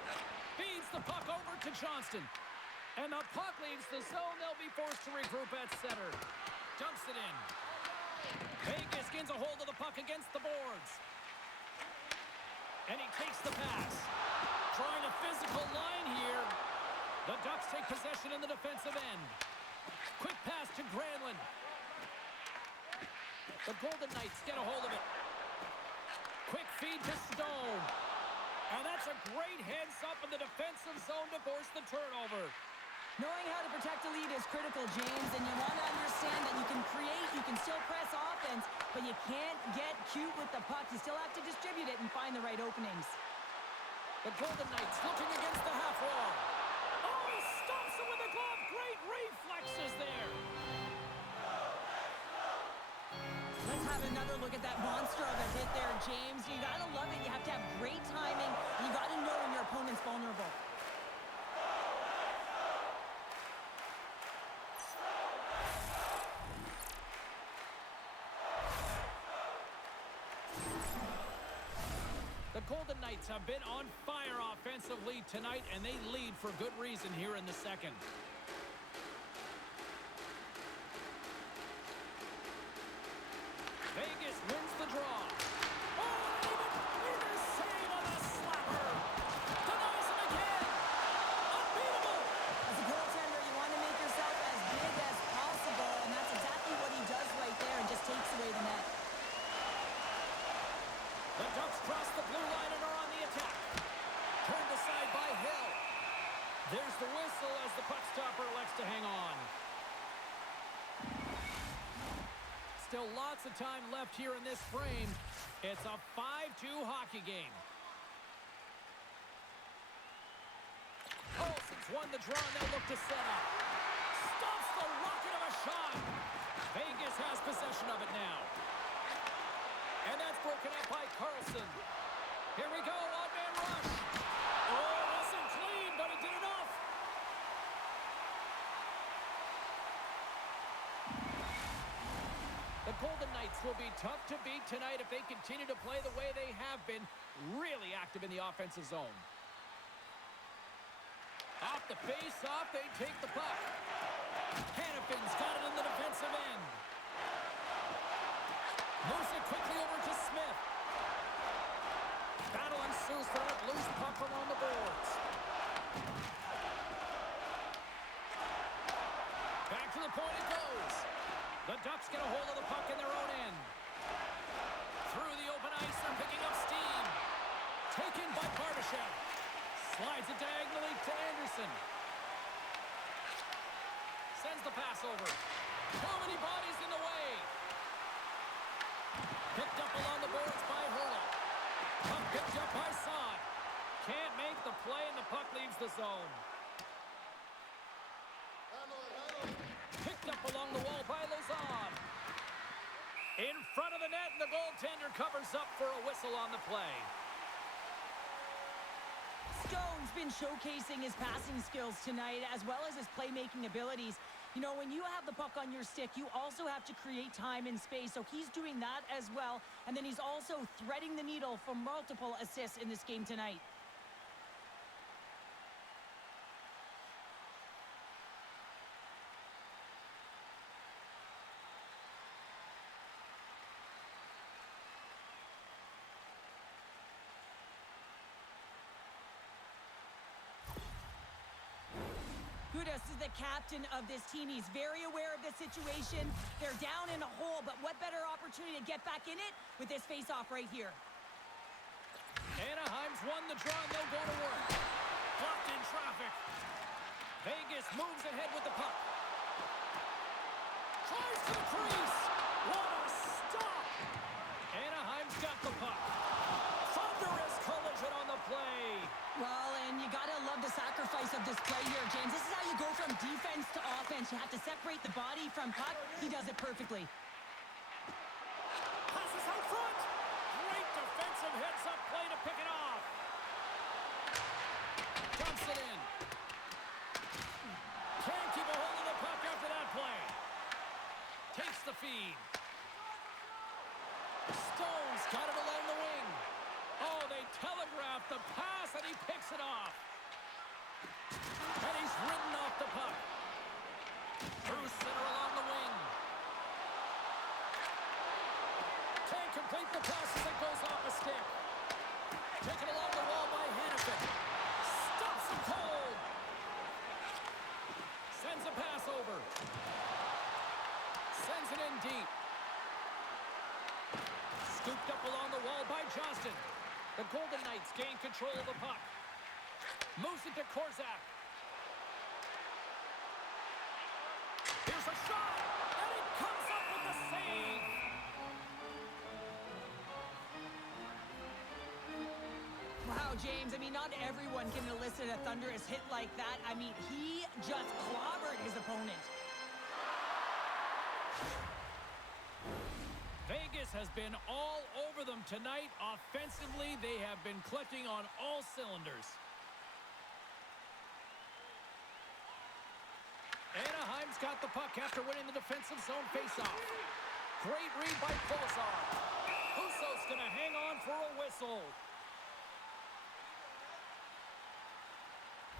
Feeds the puck over to Johnston. And the puck leaves the zone. They'll be forced to regroup at center. Dumps it in. Vegas gains a hold of the puck against the boards. And he takes the pass. Trying a physical line here. The Ducks take possession in the defensive end. Quick pass to Granlund. The Golden Knights get a hold of it. Quick feed to Stone. And that's a great heads-up in the defensive zone to force the turnover. Knowing how to protect a lead is critical, James, and you want to understand that you can create, you can still press offense, but you can't get cute with the puck. You still have to distribute it and find the right openings. The Golden Knights looking against the half wall. Oh, he stops it with a glove. Great reflexes there. Let's have another look at that monster of a hit there, James. You got to love it. You have to have great timing. You got to know when your opponent's vulnerable. The Golden Knights have been on fire offensively tonight, and they lead for good reason here in the second. Vegas wins the draw. Oh, even save on the slapper. Denies him again. Unbeatable. As a goaltender, you want to make yourself as big as possible, and that's exactly what he does right there and just takes away the net. across the blue line and are on the attack. Turned aside by Hill. There's the whistle as the puck stopper elects to hang on. Still lots of time left here in this frame. It's a 5-2 hockey game. Olsen's won the draw, and they'll look to set up. Stops the rocket of a shot. Vegas has possession of it now. And that's broken up by Carlson. Here we go, odd-man rush. Oh, it wasn't clean, but it did enough. The Golden Knights will be tough to beat tonight if they continue to play the way they have been, really active in the offensive zone. Off the face-off, they take the puck. Hannafin's got it in the defensive end. Moves it quickly over to Smith. Battle ensues for that loose puck along the boards. Back to the point it goes. The Ducks get a hold of the puck in their own end. Through the open ice, they're picking up steam. Taken by Barbashev. Slides it diagonally to Anderson. Sends the pass over. Too many bodies in the way. Picked up along the boards by Hurley. Puck picked up by Saad. Can't make the play, and the puck leaves the zone. Picked up along the wall by Lazard. In front of the net, and the goaltender covers up for a whistle on the play. Stone's been showcasing his passing skills tonight as well as his playmaking abilities. You know, when you have the puck on your stick, you also have to create time and space. So he's doing that as well. And then he's also threading the needle for multiple assists in this game tonight. Gudas is the captain of this team. He's very aware of the situation. They're down in a hole, but what better opportunity to get back in it with this face-off right here. Anaheim's won the draw, and they'll go to work. Blocked in traffic. Vegas moves ahead with the puck. Tries to the crease. What a stop! Anaheim's got the puck. Thunderous collision on the play. Well, and you gotta love the sacrifice of this play here, James. This is how you go from defense to offense. You have to separate the body from puck. He does it perfectly. Passes out front. Great defensive heads-up play to pick it off. Dumps it in. Can't keep a hold of the puck after that play. Takes the feed. Stone's got it along the wing. Oh, they telegraphed the pass, and he picks it off. And he's ridden off the puck. Through center along the wing. Can't complete the pass as it goes off a stick. Taken along the wall by Hannafin. Stops him cold. Sends a pass over. Sends it in deep. Scooped up along the wall by Johnston. The Golden Knights gain control of the puck. Moves it to Korzak. Here's a shot, and he comes up with the save. Wow, James, I mean, not everyone can elicit a thunderous hit like that. I mean, he just clobbered his opponent. Vegas has been all over them tonight. Offensively, they have been clicking on all cylinders. Anaheim's got the puck after winning the defensive zone faceoff. Great read by Kolzar. Husso's going to hang on for a whistle.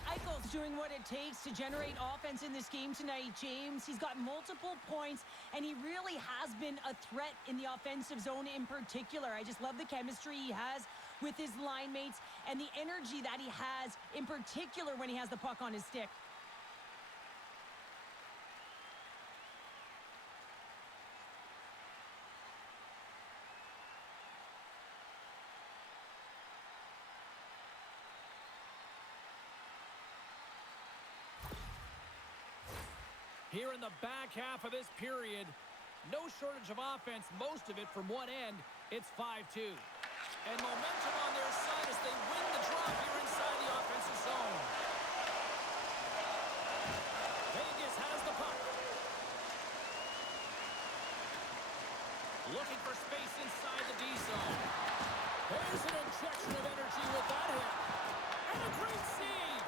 Eichel's doing what it takes to generate offense in this game tonight, James. He's got multiple points, and he really has been a threat in the offensive zone in particular. I just love the chemistry he has with his line mates and the energy that he has in particular when he has the puck on his stick. Here in the back half of this period, no shortage of offense, most of it from one end. It's 5-2. And momentum on their side as they win the draw here inside the offensive zone. Vegas has the puck. Looking for space inside the D zone. There's an injection of energy with that hit. And a great save.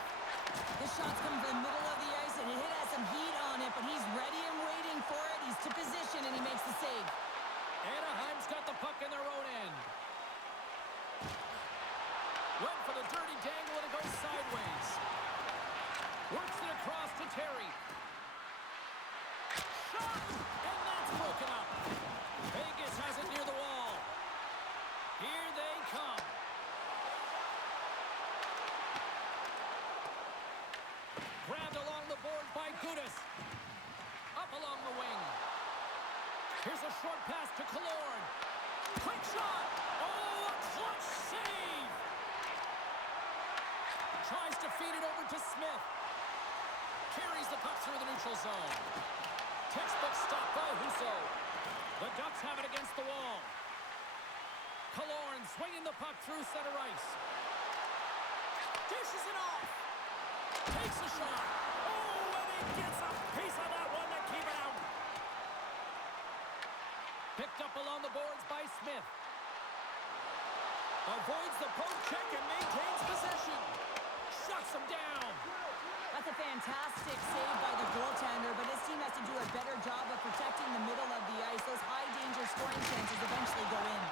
The shot's coming from the middle of the ice, and it has some heat on it, but he's ready and waiting for it. He's to position, and he makes the save. Anaheim's got the puck in their own end. Went for the dirty dangle, and it goes sideways. Works it across to Terry. Shot! And that's broken up. Vegas has it near the wall. Here they come. Grabbed along the boards by Gudas. Up along the wing. Here's a short pass to Killorn. Quick shot! Oh, a clutch save! Tries to feed it over to Smith. Carries the puck through the neutral zone. Textbook stop by Husso. The Ducks have it against the wall. Killorn swinging the puck through center ice. Dishes it off. Takes a shot. Oh, and he gets a piece of that one to keep it out. Picked up along the boards by Smith. Avoids the poke check and maintains possession. Shuts him down. That's a fantastic save by the goaltender, but his team has to do a better job of protecting the middle of the ice. Those high-danger scoring chances eventually go in.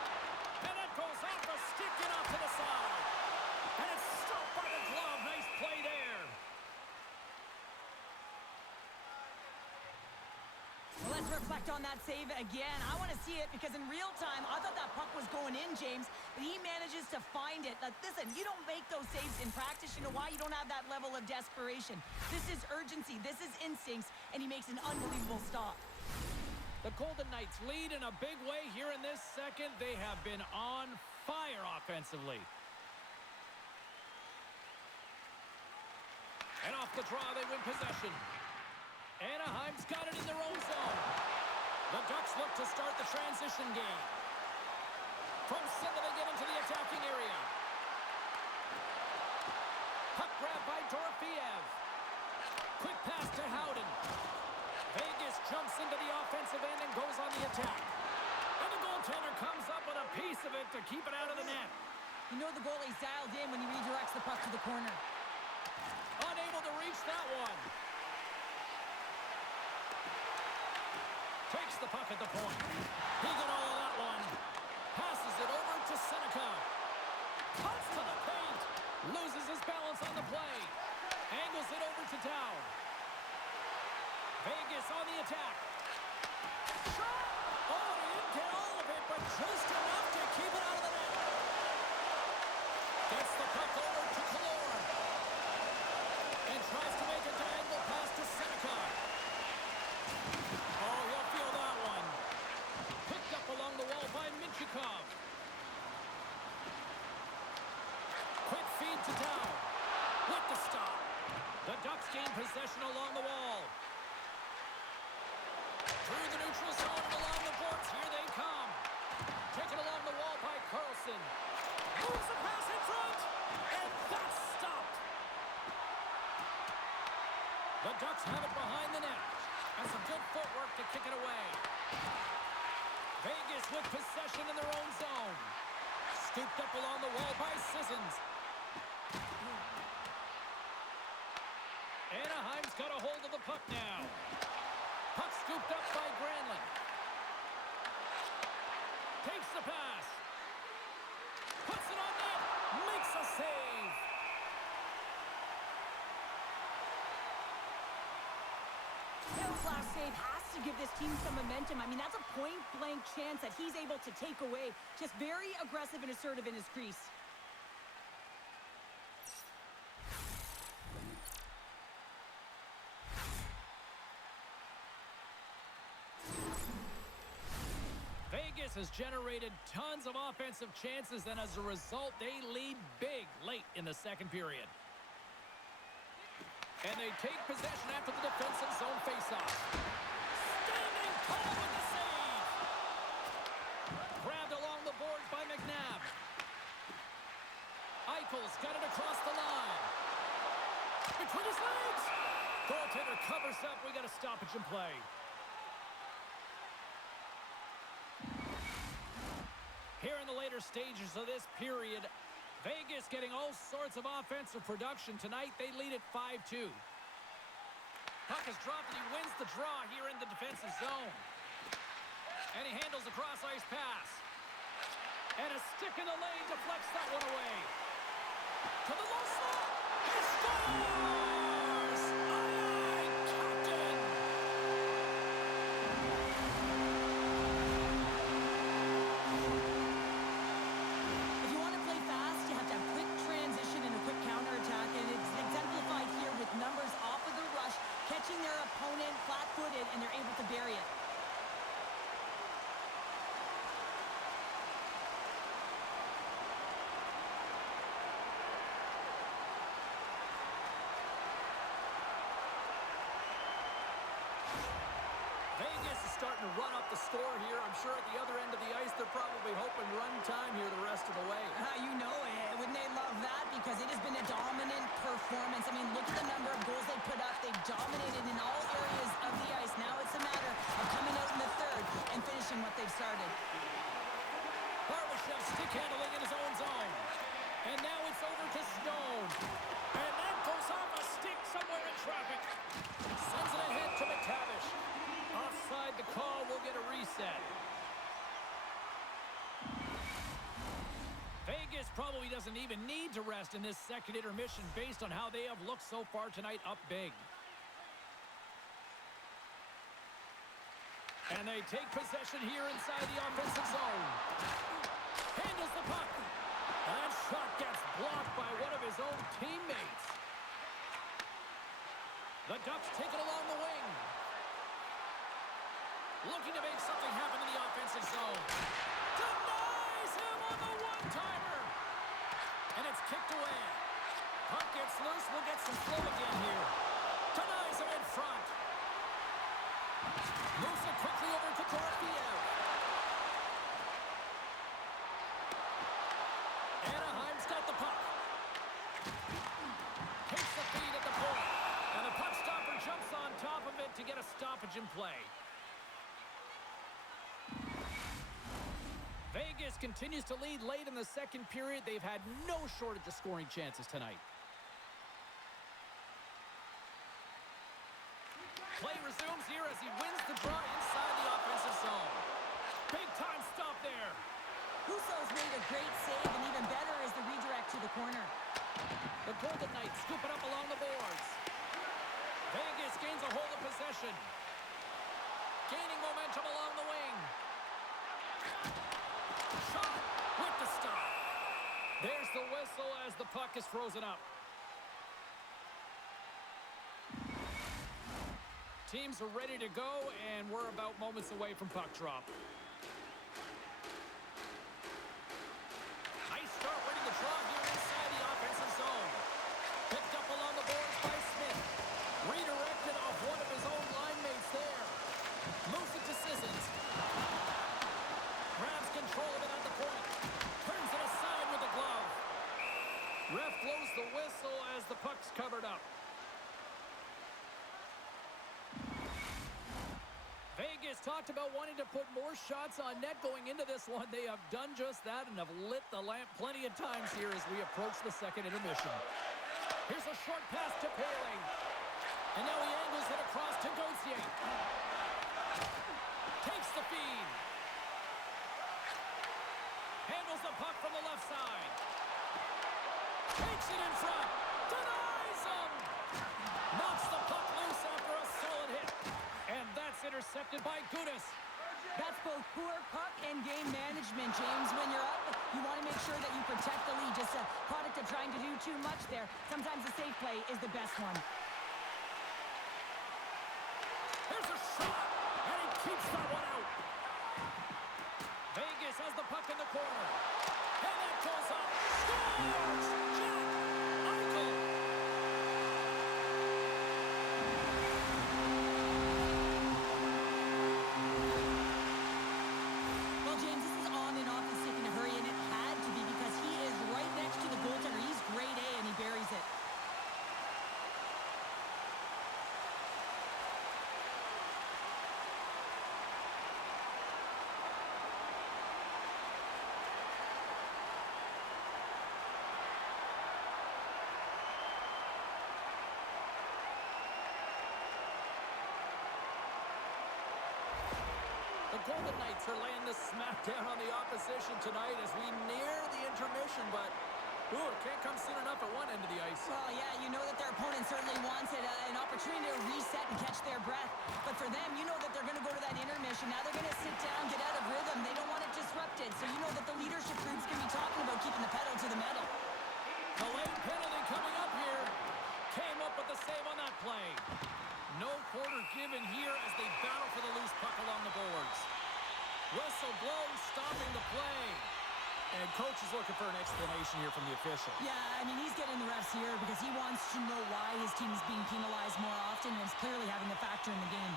And that goes off a stick and off to the side. And it's stopped by the glove. Nice play there. Well, let's reflect on that save again. I want to see it because in real time, I thought that puck was going in, James, but he manages to find it. Like, listen, you don't make those saves in practice. You know why? You don't have that level of desperation. This is urgency. This is instincts, and he makes an unbelievable stop. The Golden Knights lead in a big way here in this second. They have been on fire offensively. And off the draw, they win possession. Anaheim's got it in their own zone. The Ducks look to start the transition game. From center, they get into the attacking area. Puck grab by Dorofeev. Quick pass to Howden. Vegas jumps into the offensive end and goes on the attack. And the goaltender comes up with a piece of it to keep it out of the net. You know the goalie's dialed in when he redirects the puck to the corner. Unable to reach that one. Takes the puck at the point. He got all of that one. Passes it over to Seneca. Cuts to the paint. Loses his balance on the play. Angles it over to Dow. Vegas on the attack. Shot! Oh, he didn't get all of it, but just enough to keep it out of the net. Gets the puck over to Killorn. And tries to make a diagonal pass to Seneca. Oh, he'll feel that one. Picked up along the wall by Minchikov. Quick feed to Dow. With the stop. The Ducks gain possession along the wall. Through the neutral zone and along the boards. Here they come. Taken along the wall by Carlson. Moves the pass in front. And that's stopped. The Ducks have it behind the net. And some good footwork to kick it away. Vegas with possession in their own zone. Scooped up along the wall by Sissons. Anaheim's got a hold of the puck now. Puck scooped up by Granlund. Takes the pass. Puts it on net. Makes a save. Hill's last save has to give this team some momentum. I mean, that's a point-blank chance that he's able to take away. Just very aggressive and assertive in his crease. Vegas has generated tons of offensive chances, and as a result, they lead big late in the second period. And they take possession after the defensive zone faceoff. Standing tall with the save. Grabbed along the boards by McNabb. Eichel's got it across the line. Between his legs. Goaltender covers up. We got a stoppage in play. Here in the later stages of this period, Vegas getting all sorts of offensive production tonight. They lead at 5-2. Puck is dropped and he wins the draw here in the defensive zone. And he handles a cross-ice pass. And a stick in the lane deflects that one away. To the low slot. He scores! Aye, Captain! If you want to play fast, you have to have quick transition and a quick counterattack, and it's exemplified here with numbers off of the rush, catching their opponent flat-footed, and they're able to bury it. Vegas is starting to run up the score here. I'm sure at the other end of the ice, they're probably hoping run time here the rest of the way. You know it. Wouldn't they love that? Because it has been a dominant performance. I mean, look at the number of goals they put up. They've dominated in all areas of the ice. Now it's a matter of coming out in the third and finishing what they've started. Barbashev stick handling in his own zone. And now it's over to Stone. And that goes off a stick somewhere in traffic. Sends it ahead to McTavish. Offside the call, we'll get a reset. Vegas probably doesn't even need to rest in this second intermission based on how they have looked so far tonight up big. And they take possession here inside the offensive zone. Handles the puck. That shot gets blocked by one of his own teammates. The Ducks take it along the wing. Looking to make something happen in the offensive zone. Denies him on the one-timer. And it's kicked away. Puck gets loose. We'll get some flow again here. Denies him in front. Moves it quickly over to Torofiev. Anaheim's got the puck. Takes the feed at the point. And the puck stopper jumps on top of it to get a stoppage in play. Vegas continues to lead late in the second period. They've had no shortage of scoring chances tonight. Play resumes here as he wins the draw inside the offensive zone. Big time stop there. Husso's made a great save, and even better is the redirect to the corner. The Golden Knights scoop it up along the boards. Vegas gains a hold of possession. Gaining momentum along the wing. Shot with the stop. There's the whistle as the puck is frozen up. Teams are ready to go, and we're about moments away from puck drop. Nice start winning the draw here inside the offensive zone. Picked up along the boards by Smith. Redirected off one of his own line mates there. Moves it to Sissons. Grabs control of it at the point. Turns it aside with the glove. Ref blows the whistle as the puck's covered up. Vegas talked about wanting to put more shots on net going into this one. They have done just that and have lit the lamp plenty of times here as we approach the second intermission. Here's a short pass to Paling. And now he angles it across to Gauthier. Takes the feed. Handles the puck from the left side. Takes it in front. Denies him. Knocks the puck loose after a solid hit. And that's intercepted by Gudas. That's both poor puck and game management, James. When you're up, you want to make sure that you protect the lead. Just a product of trying to do too much there. Sometimes the safe play is the best one. There's a shot, and he keeps that one out. Vegas has the puck in the corner. And that goes up. Scores! Jack Eichel. Golden Knights are laying the smackdown on the opposition tonight as we near the intermission, but it can't come soon enough at one end of the ice. Well, yeah, you know that their opponent certainly wants it, an opportunity to reset and catch their breath. But for them, you know that they're going to go to that intermission. Now they're going to sit down, get out of rhythm. They don't want it disrupted. So you know that the leadership group's going to be talking about keeping the pedal to the metal. The late penalty coming up here. Came up with the save on that play. No quarter given here as they battle for the loose puck along the boards. Whistle blows, stopping the play. And coach is looking for an explanation here from the official. Yeah, I mean, he's getting the refs here because he wants to know why his team is being penalized more often, and it's clearly having a factor in the game.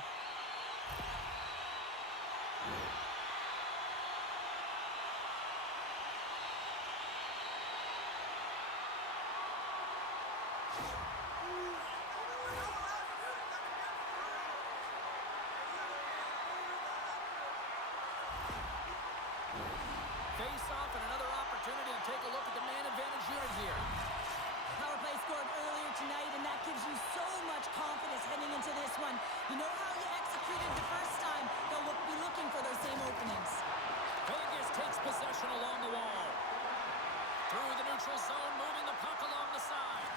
Face-off and another opportunity to take a look at the man advantage unit here. Power play scored earlier tonight, and that gives you so much confidence heading into this one. You know how you executed the first time. They'll be looking for those same openings. Vegas takes possession along the wall. Through the neutral zone, moving the puck along the side.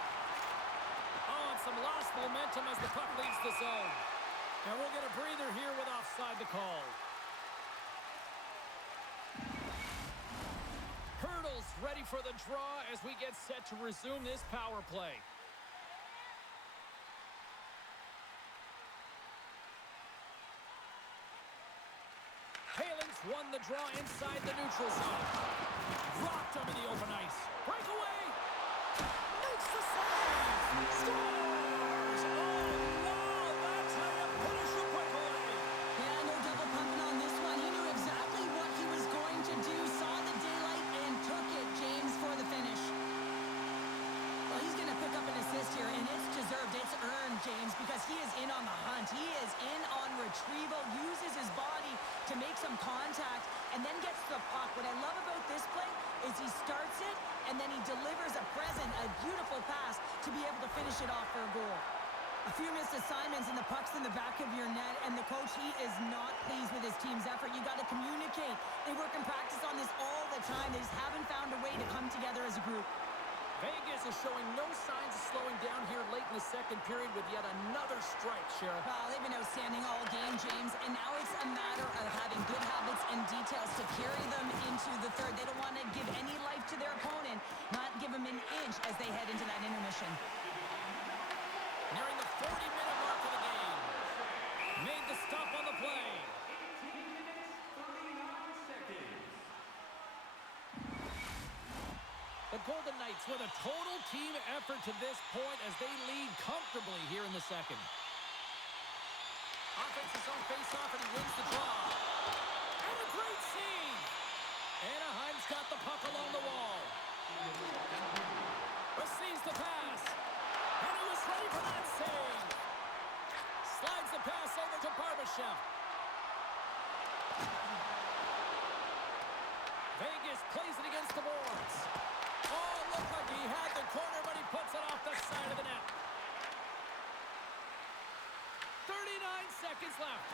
Oh, and some lost momentum as the puck leaves the zone. And we'll get a breather here with offside the call. Hurdles ready for the draw as we get set to resume this power play. Paling's won the draw inside the neutral zone. Rocked him in the open ice. Breakaway. Makes the save. Scores. Oh, no. That's how you finish a breakaway. Yeah, no double pumping on this one. He knew exactly what he was going to do, saw the daylight, and took it, James, for the finish. Well, he's going to pick up an assist here, and it's deserved. It's earned, James, because he is in on the hunt. He is in on retrieval, uses his body to make some contact, and then gets the puck. What I love about this play is he starts it, and then he delivers a present, a beautiful pass to be able to finish it off for a goal. A few missed assignments, and the puck's in the back of your net, and the coach, he is not pleased with his team's effort. You got to communicate. They work and practice on this all the time. They just haven't found a way to come together as a group. Vegas is showing no signs of slowing down here late in the second period with yet another strike, Sheriff. Well, they've been outstanding all game, James, and now it's a matter of having good habits and details to carry them into the third. They don't want to give any life to their opponent, not give them an inch as they head into that intermission. Nearing the 40-minute mark of the game. Made the stop on the play. 18 minutes, 39 seconds. The Golden Knights with a total team effort to this point as they lead comfortably here in the second. Offensive zone face-off, and he wins the draw. And a great save. Anaheim's got the puck along the wall. Receives the pass. And he was ready for that save. Slides the pass over to Barbashev. Vegas plays it against the boards. Oh, looked like he had the corner, but he puts it off the side of the net. 39 seconds left.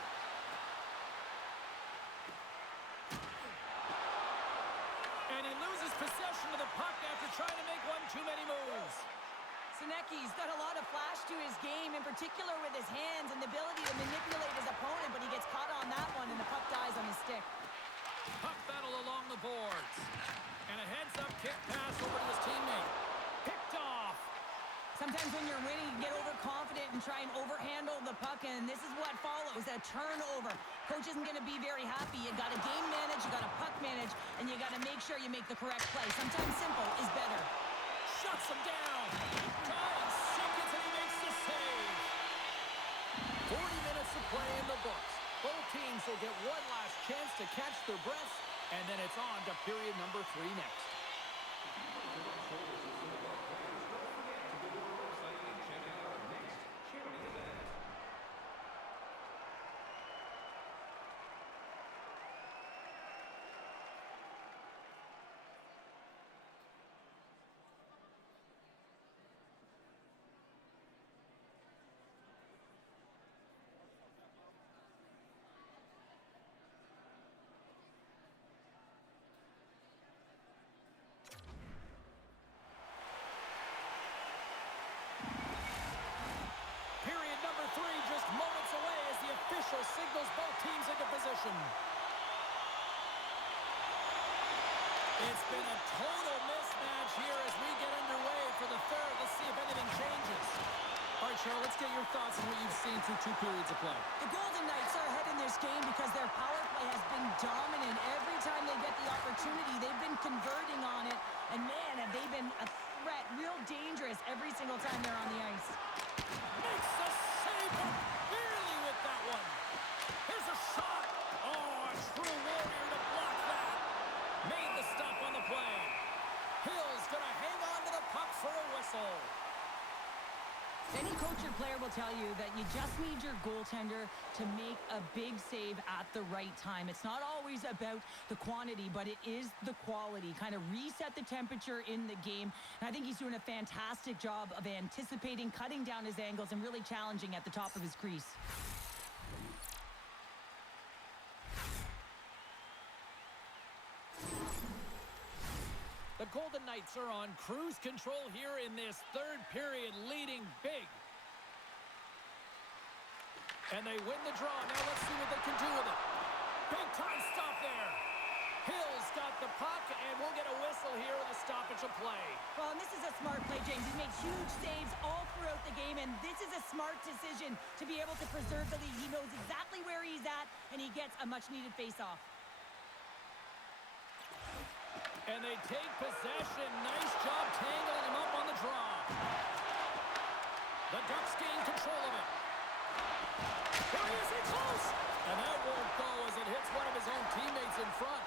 And he loses possession of the puck after trying to make one too many moves. Sinecki's got a lot of flash to his game, in particular with his hands and the ability to manipulate his opponent, but he gets caught on that one, and the puck dies on his stick. Puck battle along the boards. And a heads-up kick pass over to his teammate. Picked off. Sometimes when you're winning, you get overconfident and try and overhandle the puck, and this is what follows, a turnover. Coach isn't going to be very happy. You got to game manage, you got to puck manage, and you got to make sure you make the correct play. Sometimes simple is better. Shuts him down. 9 seconds, and he makes the save. 40 minutes of play in the books. Both teams will get one last chance to catch their breaths, and then it's on to period number 3 next. signals both teams into position. It's been a total mismatch here as we get underway for the third. Let's see if anything changes. All right, Cheryl, let's get your thoughts on what you've seen through 2 periods of play. The Golden Knights are ahead in this game because their power play has been dominant. Every time they get the opportunity, they've been converting on it. And, man, have they been a threat, real dangerous every single time they're on the ice. Makes a save, but barely with that one. Here's a shot. Oh, a true warrior to block that. Made the stop on the play. Hill's going to hang on to the puck for a whistle. Any coach or player will tell you that you just need your goaltender to make a big save at the right time. It's not always about the quantity, but it is the quality. Kind of reset the temperature in the game. And I think he's doing a fantastic job of anticipating, cutting down his angles, and really challenging at the top of his crease. The Golden Knights are on cruise control here in this third period, leading big. And they win the draw. Now let's see what they can do with it. Big time stop there. Hill's got the puck, and we'll get a whistle here in the stoppage of play. Well, and this is a smart play, James. He's made huge saves all throughout the game, and this is a smart decision to be able to preserve the lead. He knows exactly where he's at, and he gets a much-needed face-off. And they take possession. Nice job tangling him up on the draw. The Ducks gain control of it. Here he is, he's close. And that won't go as it hits one of his own teammates in front.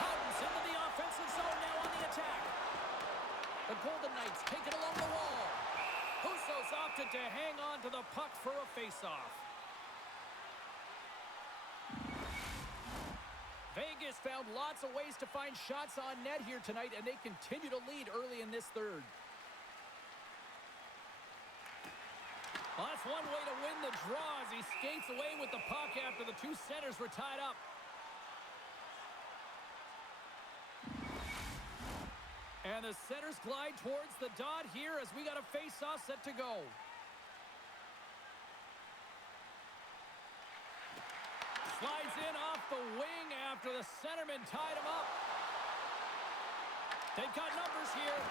Howden's into the offensive zone now on the attack. The Golden Knights take it along the wall. Husso's opted to hang on to the puck for a face-off. Vegas found lots of ways to find shots on net here tonight, and they continue to lead early in this third. Well, that's one way to win the draw as he skates away with the puck after the 2 centers were tied up. And the centers glide towards the dot here as we got a face-off set to go. Slides in off the wing after the centerman tied him up. They've got numbers here.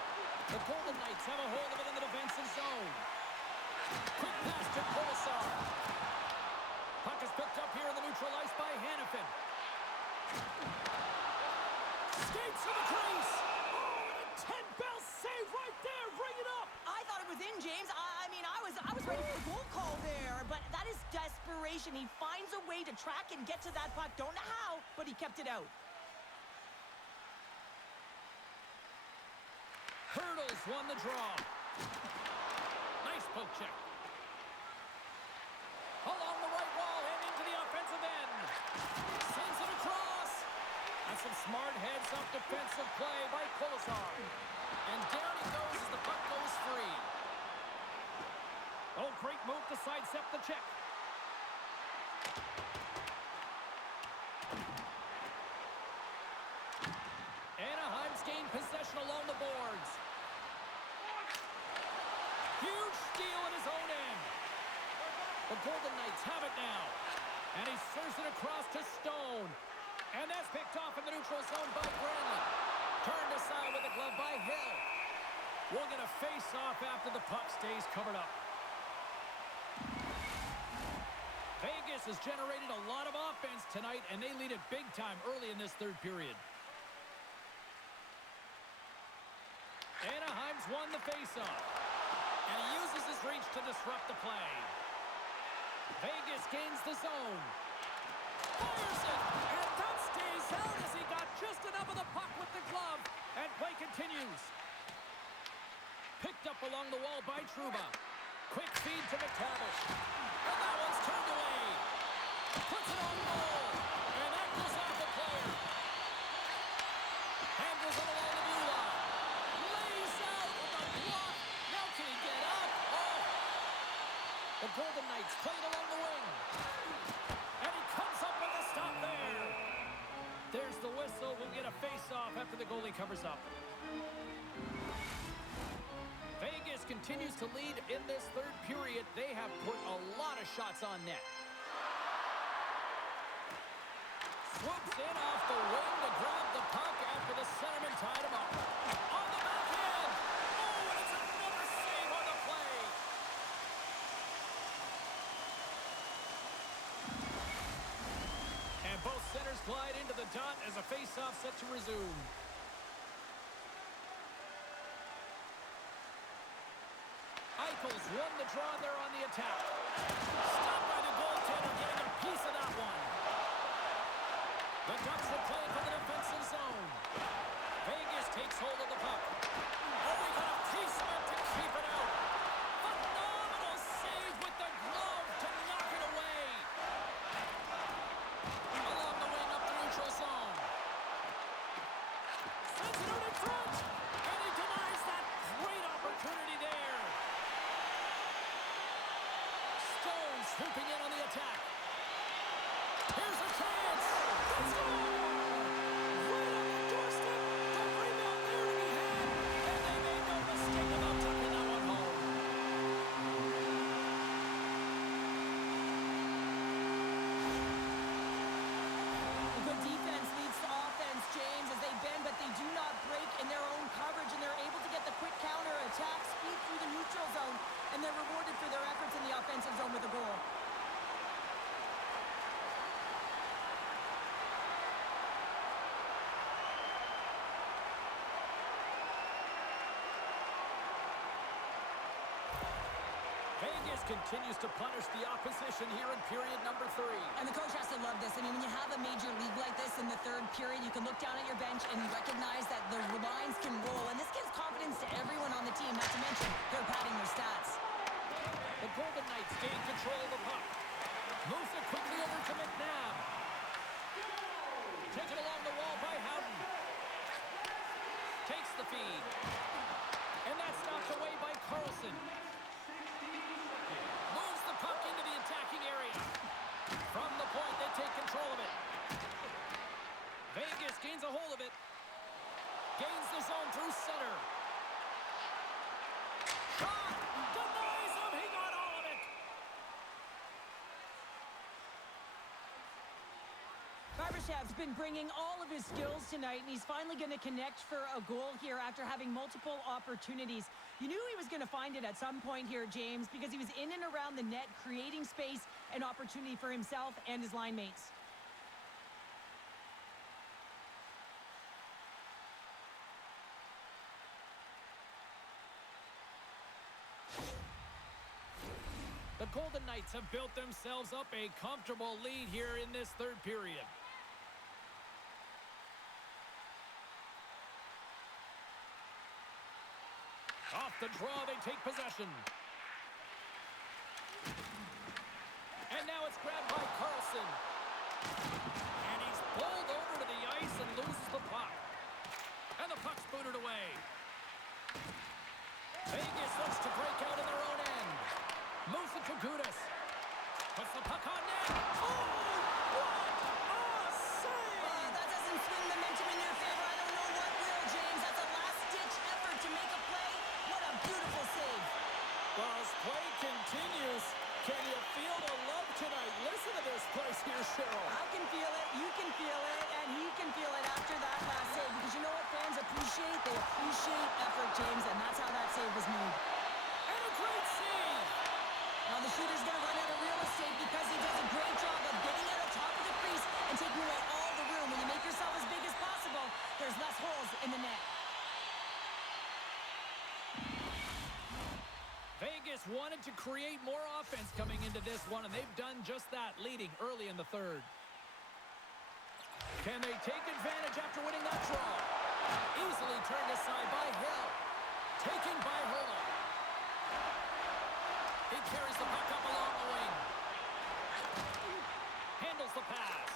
The Golden Knights have a hold of it in the defensive zone. Quick pass to Kolasar. Puck is picked up here in the neutral ice by Hanifin. Skates to the crease. Oh, and a 10-bell save right there. Bring it up. I thought it was in, James. I was ready for the goal call there, but that is desperation. He finds a way to track and get to that puck. Don't know how, but he kept it out. Hurdles won the draw. Nice poke check. Along the right wall and into the offensive end. Sends it across. That's some smart heads-up defensive play by Kolasar. And down he goes as the puck goes free. Oh, great move to sidestep the check. Anaheim's gained possession along the boards. Huge steal at his own end. The Golden Knights have it now. And he serves it across to Stone. And that's picked off in the neutral zone by Granlund. Turned aside with a glove by Hill. We'll get a face-off after the puck stays covered up. Vegas has generated a lot of offense tonight, and they lead it big time early in this third period. Anaheim's won the faceoff, and he uses his reach to disrupt the play. Vegas gains the zone. Fires it, and that stays out as he got just enough of the puck with the glove, and play continues. Picked up along the wall by Trouba. Quick feed to McTavish. And that one's turned away. Puts it on goal. And that goes off the player. Handles it along the blue line. Lays out with a block. Now can he get up? Oh! The Golden Knights play it along the wing. And he comes up with a stop there. There's the whistle. We'll get a face-off after the goalie covers up. Vegas continues to lead in this third period. They have put a lot of shots on net. Swoops in off the wing to grab the puck after the centerman tied him up. On the backhand! Oh, and it's another save on the play! And both centers glide into the dot as a face-off set to resume. Eichel's won the draw there on the attack. Stopped by the goaltender, getting a piece of that one. The Ducks will play from the defensive zone. Vegas takes hold of the puck. Oh, he got a piece of it to keep it out. Phenomenal save with the glove to knock it away. Along the wing up the neutral zone. Sends it out in front. And he denies that great opportunity there. Stone swooping in on the attack. Here's a chance. Let's go! Right on the doorstep. The rebound there to be had. And they made no mistake about tucking that one home. A good defense leads to offense, James, as they bend, but they do not break in their own coverage, and they're able to get the quick counter attack, speed through the neutral zone, and they're rewarded for their efforts in the offensive zone with a goal. Vegas continues to punish the opposition here in period number 3. And the coach has to love this. I mean, when you have a major league like this in the third period, you can look down at your bench and recognize that the lines can roll. And this gives confidence to everyone on the team, not to mention they're padding their stats. The Golden Knights gain control of the puck. Moves it quickly over to McNabb. Taken along the wall by Howden. Takes the feed. And that's knocked away by Carlson. Moves the puck into the attacking area. From the point, they take control of it. Vegas gains a hold of it. Gains the zone through center. Shot! Denies him! He got all of it! Barbashev's been bringing all of his skills tonight, and he's finally going to connect for a goal here after having multiple opportunities. You knew he was going to find it at some point here, James, because he was in and around the net, creating space and opportunity for himself and his line mates. The Golden Knights have built themselves up a comfortable lead here in this third period. Off the draw, they take possession. And now it's grabbed by Carlson. And he's bowled over to the ice and loses the puck. And the puck's booted away. Vegas looks to break out in their own end. Moves it to Gudas. Puts the puck on net. Oh, what a save! That doesn't swing momentum in your favor. I don't know what will, James. That's a last-ditch effort to make a play. What a beautiful save. Well, as play continues, can you feel the love tonight? Listen to this place here, Cheryl. I can feel it, you can feel it, and he can feel it after that last save. Because you know what fans appreciate? They appreciate effort, James, and that's how that save was made. And a great save! Now the shooter's going to run out of real estate because he does a great job of getting at the top of the crease and taking away all the room. When you make yourself as big as possible, there's less holes in the net. Vegas wanted to create more offense coming into this one, and they've done just that, leading early in the third. Can they take advantage after winning that draw? Easily turned aside by Hill. Taken by Hurley. He carries the puck up along the wing. Handles the pass.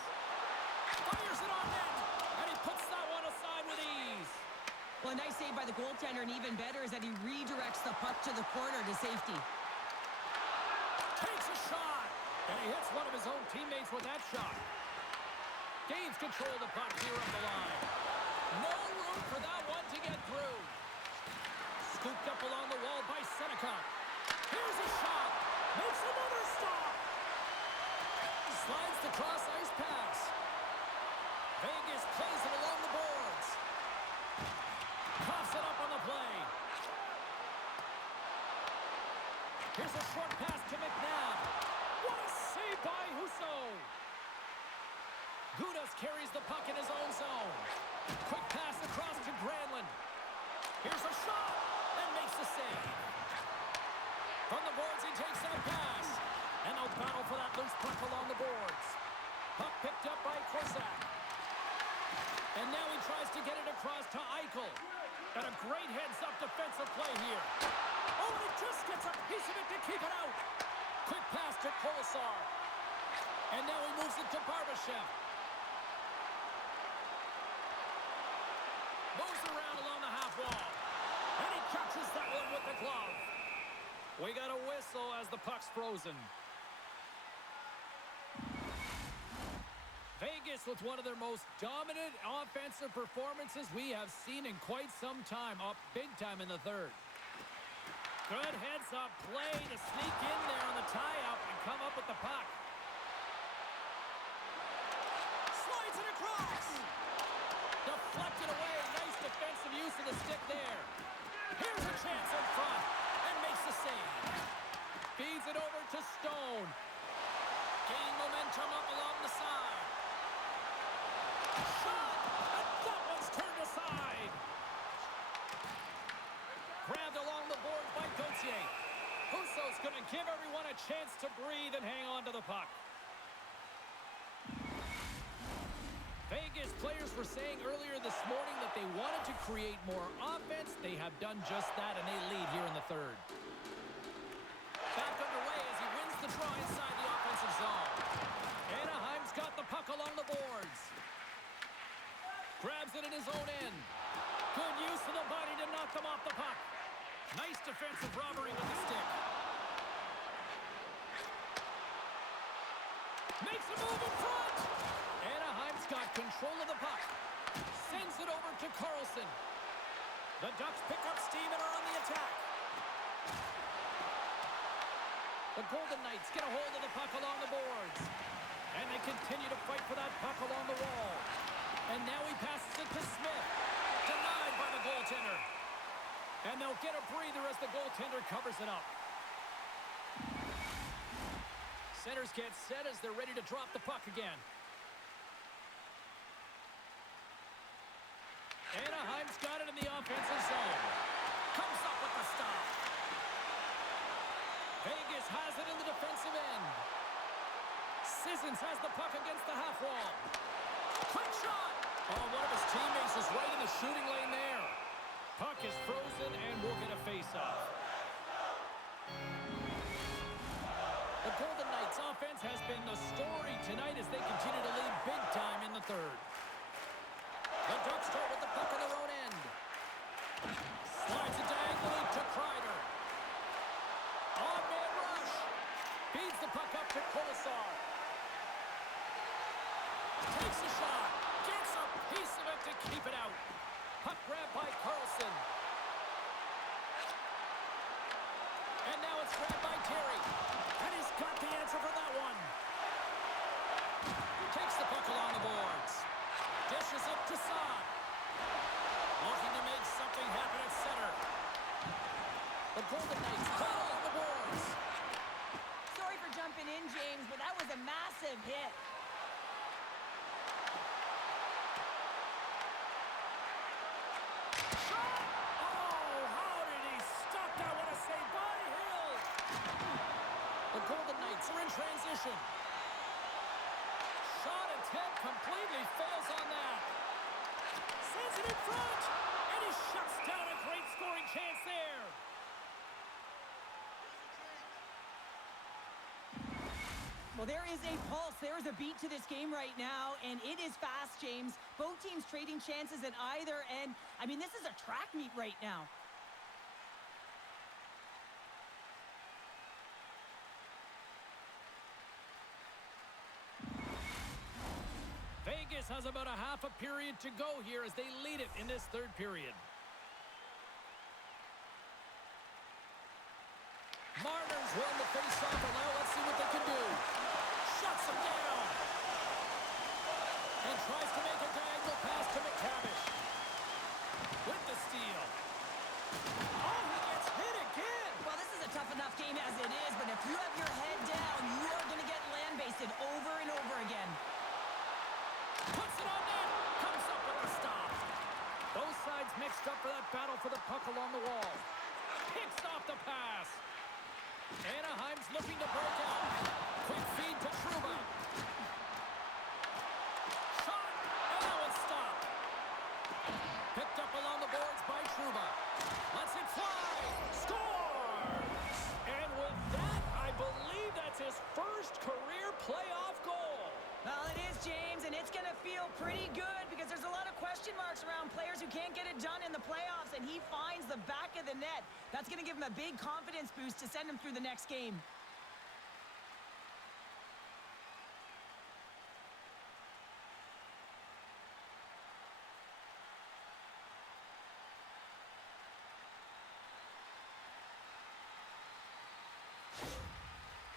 Fires it on net. And he puts that one aside with ease. Well, a nice save by the goaltender, and even better is that he redirects the puck to the corner to safety. Takes a shot. And he hits one of his own teammates with that shot. Gains control of the puck here up the line. No room for that one to get through. Scooped up along the wall by Coughs it up on the play. Here's a short pass to McNabb. What a save by Husso. Gudas carries the puck in his own zone. Quick pass across to Granlund. Here's a shot and makes the save. From the boards, he takes that pass. And they'll battle for that loose puck along the boards. Puck picked up by Korczak. And now he tries to get it across to Eichel. And a great heads-up defensive play here. Oh, and he just gets a piece of it to keep it out. Quick pass to Kolesar. And now he moves it to Barbashev. Moves around along the half wall. And he catches that one with the glove. We got a whistle as the puck's frozen. Vegas with one of their most dominant offensive performances we have seen in quite some time. Up big time in the third. Good heads-up play to sneak in there on the tie-up and come up with the puck. Slides it across. Deflected away. Nice defensive use of the stick there. Here's a chance in front. And makes the save. Feeds it over to Stone. Gaining momentum up along the side. Shot! And that one's turned aside. Grabbed along the board by Gauthier. Husso's going to give everyone a chance to breathe and hang on to the puck. Vegas players were saying earlier this morning that they wanted to create more offense. They have done just that, and they lead here in the third. Back underway as he wins the draw inside the offensive zone. Anaheim's got the puck along the boards. Grabs it in his own end. Good use of the body to knock them off the puck. Nice defensive robbery with the stick. Makes a move in front. Anaheim's got control of the puck. Sends it over to Carlson. The Ducks pick up steam and are on the attack. The Golden Knights get a hold of the puck along the boards. And they continue to fight for that puck along the wall. And now he passes it to Smith. Denied by the goaltender. And they'll get a breather as the goaltender covers it up. Centers get set as they're ready to drop the puck again. Anaheim's got it in the offensive zone. Comes up with the stop. Vegas has it in the defensive end. Sissons has the puck against the half wall. Quick shot! Oh, one of his teammates is right in the shooting lane there. Puck is frozen, and we'll get a face-off. The Golden Knights offense has been the story tonight as they continue to lead big time in the third. The Ducks start with the puck on their own end. Slides it diagonally to Kreider. On-man rush. Feeds the puck up to Kolesar. Takes a shot. Gets a piece of it to keep it out. Puck grab by Carlson. And now it's grabbed by Terry. And he's got the answer for that one. Takes the puck along the boards. Dishes it to Saad. Looking to make something happen at center. The Golden Knights call on the boards. Sorry for jumping in, James, but that was a massive hit. Shot! Oh, how did he stop that? What a save by Hill! The Golden Knights are in transition. Shot attempt completely fails on that. Sends it in front, and he shuts down a great scoring chance there. Well, there is a pulse. There is a beat to this game right now, and it is fast, James. Both teams trading chances at either end. I mean, this is a track meet right now. Vegas has about a half a period to go here as they lead it in this third period. Marner's won the face-off, and now let's see what they can do. Shuts him down. And tries to make a diagonal pass to McTavish. With the steal. mixed up for that battle for the puck along the wall. Picks off the pass. Anaheim's looking to break out. Quick feed to Trouba. Shot, and that one's stopped. Picked up along the boards by Trouba. Lets it fly. Scores! And with that, I believe that's his first career playoff goal. Well, it is, James, and it's going to feel pretty good because there's a lot of question marks around players who can't get it done in the playoffs, and he finds the back of the net. That's going to give him a big confidence boost to send him through the next game.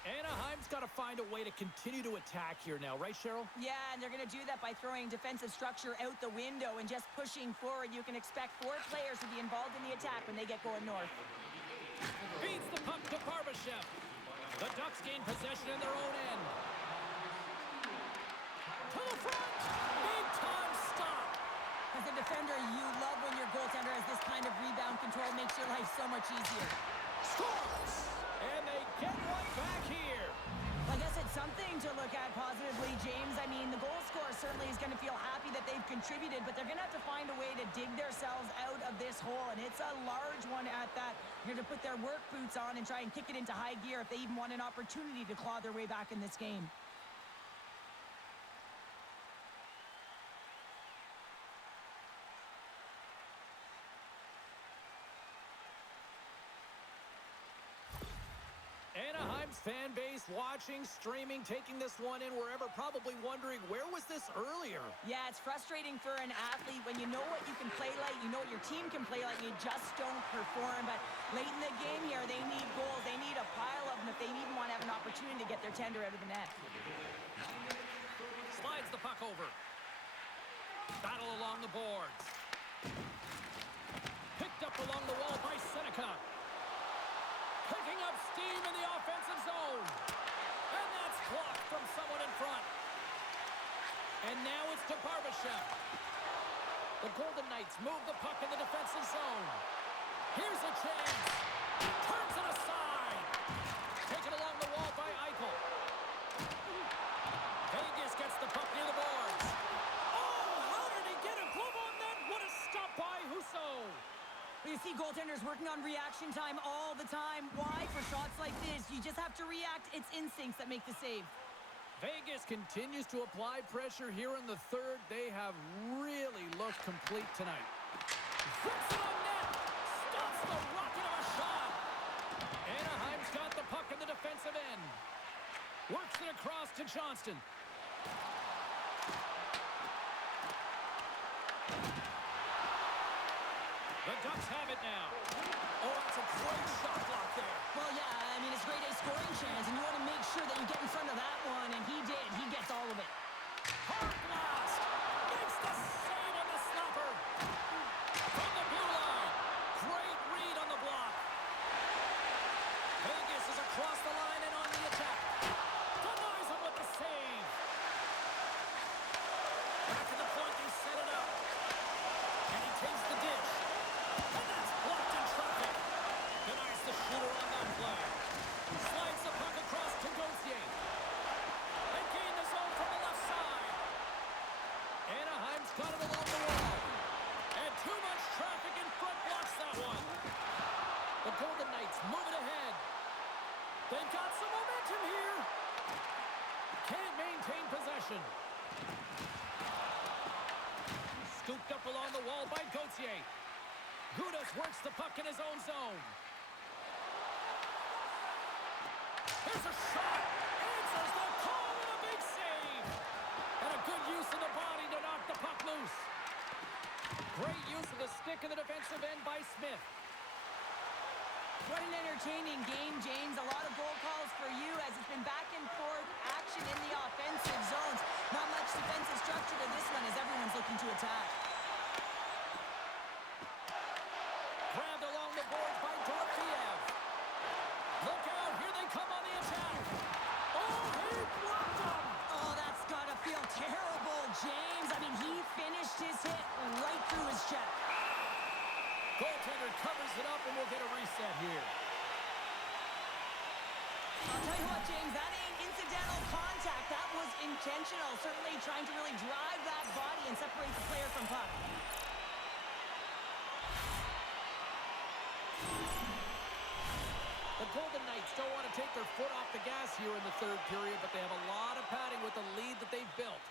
Anaheim's got to find a way to continue to attack here now, right, Cheryl? Yeah, and they're going to do that by throwing defensive structure out the window and just pushing forward. You can expect 4 players to be involved in the attack when they get going north. Feeds the puck to Barbashev. The Ducks gain possession in their own end. To the front! Big-time stop! As a defender, you love when your goaltender has this kind of rebound control. Makes your life so much easier. Scores! And they get one back here. Well, I guess it's something to look at positively, James. I mean, the goal scorer certainly is going to feel happy that they've contributed, but they're going to have to find a way to dig themselves out of this hole, and it's a large one at that. They're going to put their work boots on and try and kick it into high gear if they even want an opportunity to claw their way back in this game. Anaheim's fan base watching, streaming, taking this one in wherever, probably wondering, where was this earlier? Yeah, it's frustrating for an athlete when you know what you can play like, you know what your team can play like, you just don't perform. But late in the game here, they need goals. They need a pile of them if they even want to have an opportunity to get their tender out of the net. Slides the puck over. Battle along the boards. Picked up along the wall by Seneca. Picking up steam in the offensive zone. And that's blocked from someone in front. And now it's to Barbashev. The Golden Knights move the puck in the defensive zone. Here's a chance. Turns it aside. Taken along the wall by Eichel. Vegas gets the puck near the boards. Oh, how did he get a glove on that? What a stop by Husso. You see goaltenders working on reaction time all the time. Why? For shots like this, you just have to react. It's instincts that make the save. Vegas continues to apply pressure here in the third. They have really looked complete tonight. Flips it on net. Stops the rocket of a shot. Anaheim's got the puck in the defensive end. Works it across to Johnston. The Ducks have it now. Oh, that's a great shot block there. Well, yeah, I mean, it's a grade A scoring chance, and you want to make sure that you get in front of that one, and he did. He gets all of it. Hard blast. Makes the save on the stopper. From the blue line. Great read on the block. Vegas is across the line and on the attack. Denies him with the save. Back to the point, they set it up. And he takes the dish. And that's blocked in traffic. Denies the shooter on that play. Slides the puck across to Gauthier. They gain the zone from the left side. Anaheim's got it along the wall. And too much traffic in front blocks that one. The Golden Knights move it ahead. They've got some momentum here. Can't maintain possession. Scooped up along the wall by Gauthier. Gudas works the puck in his own zone. Here's a shot. Answers the call and a big save. And a good use of the body to knock the puck loose. Great use of the stick in the defensive end by Smith. What an entertaining game, James. A lot of goal calls for you as it's been back and forth action in the offensive zones. Not much defensive structure to this one as everyone's looking to attack. Grabbed along the boards by Dorofeev. Look out, here they come on the attack. Oh, he blocked him. Oh, that's got to feel terrible, James. I mean, he finished his hit right through his chest. covers it up, and we'll get a reset here. I'll tell you what, James, that ain't incidental contact. That was intentional. Certainly trying to really drive that body and separate the player from puck. The Golden Knights don't want to take their foot off the gas here in the third period, but they have a lot of padding with the lead that they've built.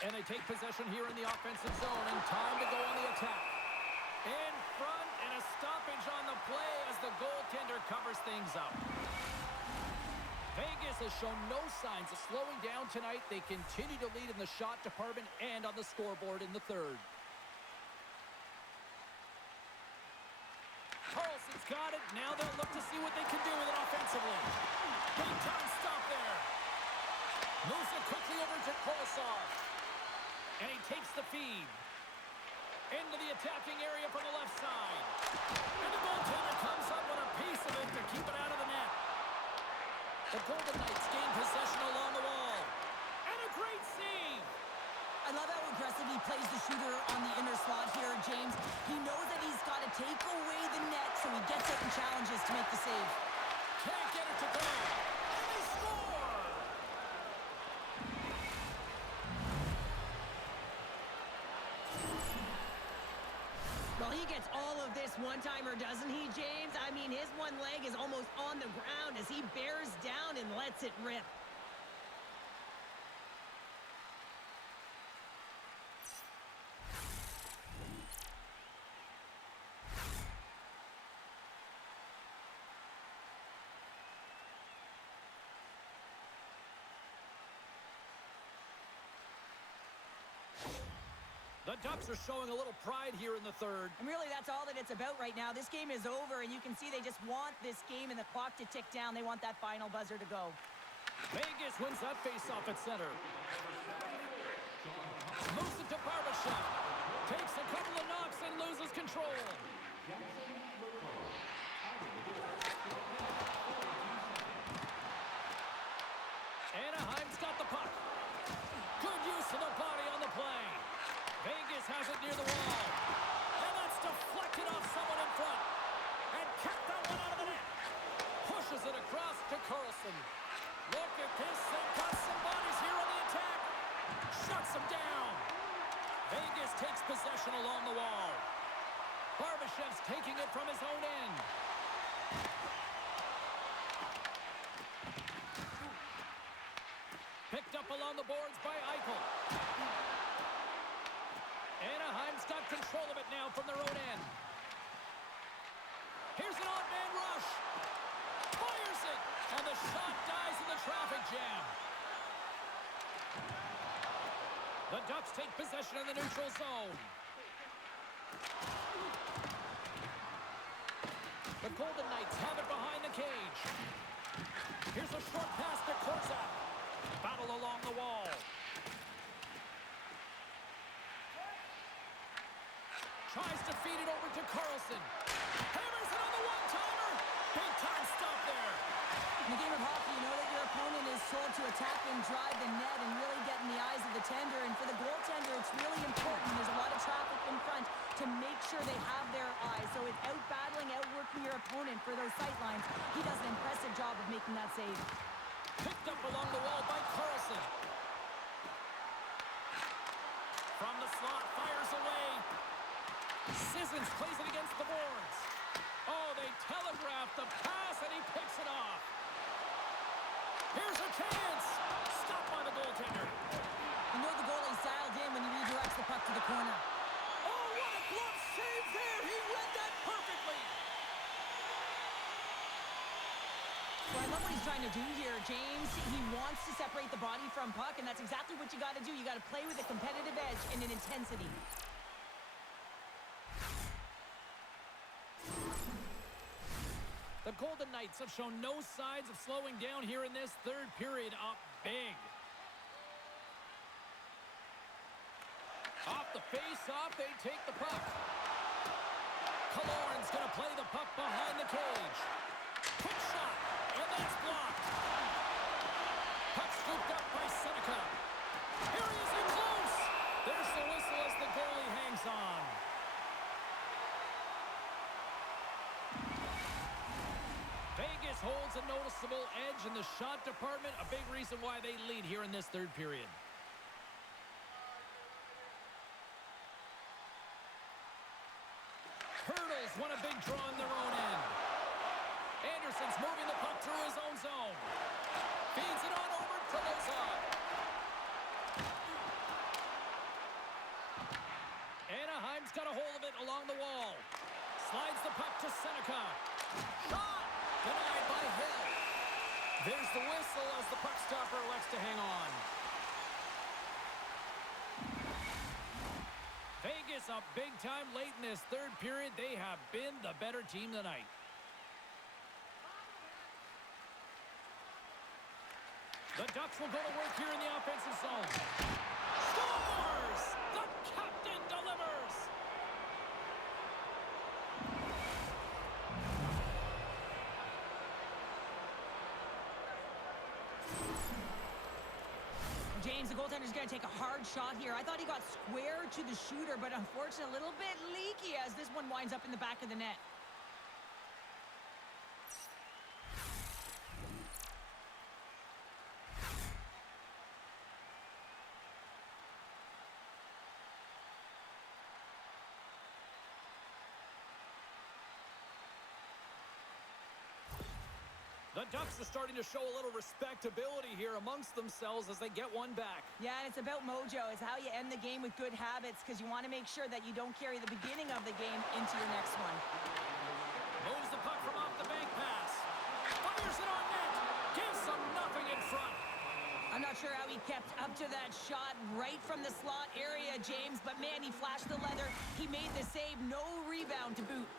And they take possession here in the offensive zone, and time to go on the attack. In front, and a stoppage on the play as the goaltender covers things up. Vegas has shown no signs of slowing down tonight. They continue to lead in the shot department and on the scoreboard in the third. Carlson's got it. Now they'll look to see what they can do with it offensively. Big time stop there. Moves it quickly over to Kolosar. And he takes the feed. Into the attacking area from the left side. And the goaltender comes up with a piece of it to keep it out of the net. The Golden Knights gain possession along the wall. And a great save. I love how aggressive he plays the shooter on the inner slot here, James. He knows that he's got to take away the net, so he gets it and challenges to make the save. Can't get it to go. And they score! Well, he gets all of this one-timer, doesn't he, James? I mean, his one leg is almost on the ground as he bears down and lets it rip. The Ducks are showing a little pride here in the third. And really, that's all that it's about right now. This game is over, and you can see they just want this game and the clock to tick down. They want that final buzzer to go. Vegas wins that faceoff at center. Moves it to Barbashev. Takes a couple of knocks and loses control. Anaheim's got the puck. Good use of the body on the play. Vegas has it near the wall. And that's deflected off someone in front. And kept that one out of the net. Pushes it across to Carlson. Look at this. They've got some bodies here on the attack. Shuts them down. Vegas takes possession along the wall. Barbashev's taking it from his own end. Picked up along the boards by Eichel. Anaheim's got control of it now from their own end. Here's an odd man rush. Fires it. And the shot dies in the traffic jam. The Ducks take possession in the neutral zone. The Golden Knights have it behind the cage. Here's a short pass to Korzak. Battle along the wall. Tries to feed it over to Carlson. Hammers it on the one-timer. Big time stop there. In the game of hockey, you know that your opponent is told to attack and drive the net and really get in the eyes of the tender. And for the goaltender, it's really important. There's a lot of traffic in front to make sure they have their eyes. So it's out-battling, outworking your opponent for those sight lines. He does an impressive job of making that save. Picked up along the wall by Carlson. From the slot, fires away. Sissons plays it against the boards. Oh, they telegraphed the pass, and he picks it off. Here's a chance. Stopped by the goaltender. You know the goalie's dialed in when he redirects the puck to the corner. Oh, what a glove save there. He read that perfectly. So I love what he's trying to do here, James. He wants to separate the body from puck, and that's exactly what you got to do. You got to play with a competitive edge and an intensity. The Golden Knights have shown no signs of slowing down here in this third period. Up big. Off the face-off, they take the puck. Killorn's going to play the puck behind the cage. Quick shot, and that's blocked. Puck scooped up by Seneca. Here he is in close. There's the whistle as the goalie hangs on. Ducks holds a noticeable edge in the shot department, a big reason why they lead here in this third period. Hurdles won a big draw in their own end. Anderson's moving the puck through his own zone. Feeds it on over to Lozon. Anaheim's got a hold of it along the wall. Slides the puck to Seneca. Shot! Denied by Hill. There's the whistle as the puck stopper elects to hang on. Vegas up big time late in this third period. They have been the better team tonight. The Ducks will go to work here in the offensive zone. Scores! The captain delivers! James, the goaltender's going to take a hard shot here. I thought he got square to the shooter, but unfortunately a little bit leaky as this one winds up in the back of the net. The Ducks are starting to show a little respectability here amongst themselves as they get one back. Yeah, and it's about mojo. It's how you end the game with good habits because you want to make sure that you don't carry the beginning of the game into your next one. Moves the puck from off the bank pass. Fires it on net. Gives them nothing in front. I'm not sure how he kept up to that shot right from the slot area, James, but man, he flashed the leather. He made the save. No rebound to boot.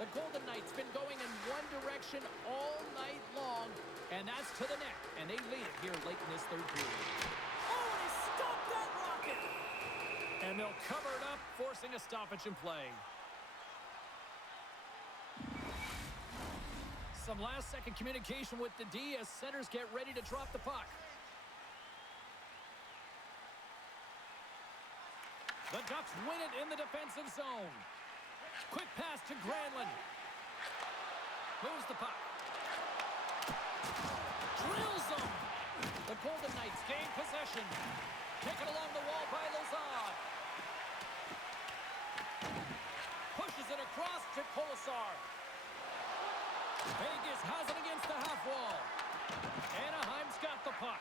The Golden Knights been going in one direction all night long, and that's to the net. And they lead it here late in this third period. Oh, and he stopped that rocket! And they'll cover it up, forcing a stoppage in play. Some last-second communication with the D as centers get ready to drop the puck. The Ducks win it in the defensive zone. Quick pass to Granlund. Moves the puck. Drills them. The Golden Knights gain possession. Taken along the wall by Lozon. Pushes it across to Colasar. Vegas has it against the half wall. Anaheim's got the puck.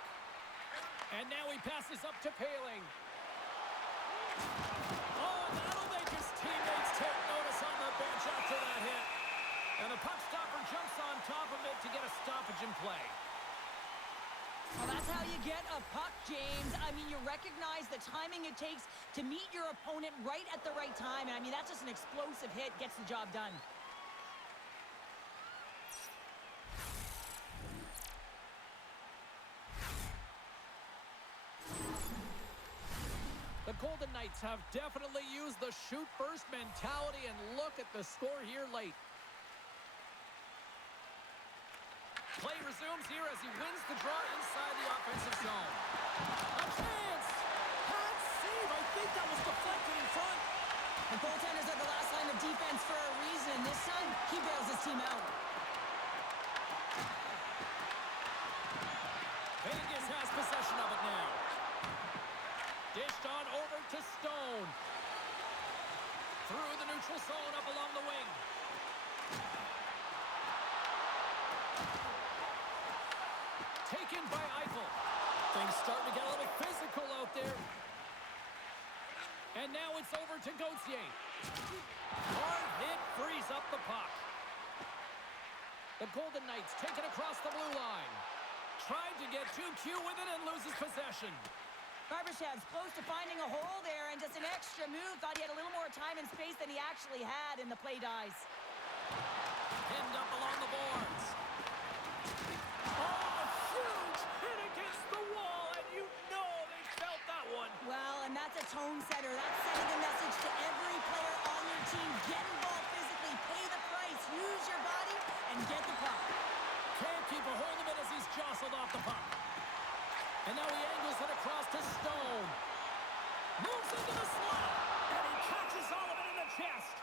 And now he passes up to Paling. Oh, that'll make his teammates take notice on the bench after that hit. And the puck stopper jumps on top of it to get a stoppage in play. Well, that's how you get a puck, James. I mean, you recognize the timing it takes to meet your opponent right at the right time. And I mean, that's just an explosive hit, gets the job done. The Golden Knights have definitely used the shoot-first mentality, and look at the score here late. Play resumes here as he wins the draw inside the offensive zone. A chance! Hot save! I think that was deflected in front. The goaltenders are the last line of defense for a reason. This time, he bails his team out. Vegas has possession of it now. Dished on over to Stone. Through the neutral zone up along the wing. Taken by Eichel. Things starting to get a little physical out there. And now it's over to Gauthier. Hard hit frees up the puck. The Golden Knights take it across the blue line. Tried to get too cute with it and loses possession. Barbashev's close to finding a hole there, and just an extra move. Thought he had a little more time and space than he actually had, and the play dies. Pinned up along the boards. Oh, huge hit against the wall, and you know they felt that one. Well, and that's a tone setter. That's sending a message to every player on your team. Get involved physically, pay the price, use your body, and get the puck. Can't keep a hold of it as he's jostled off the puck. And now he angles it across to Stone. Moves into the slot. And he catches all of it in the chest.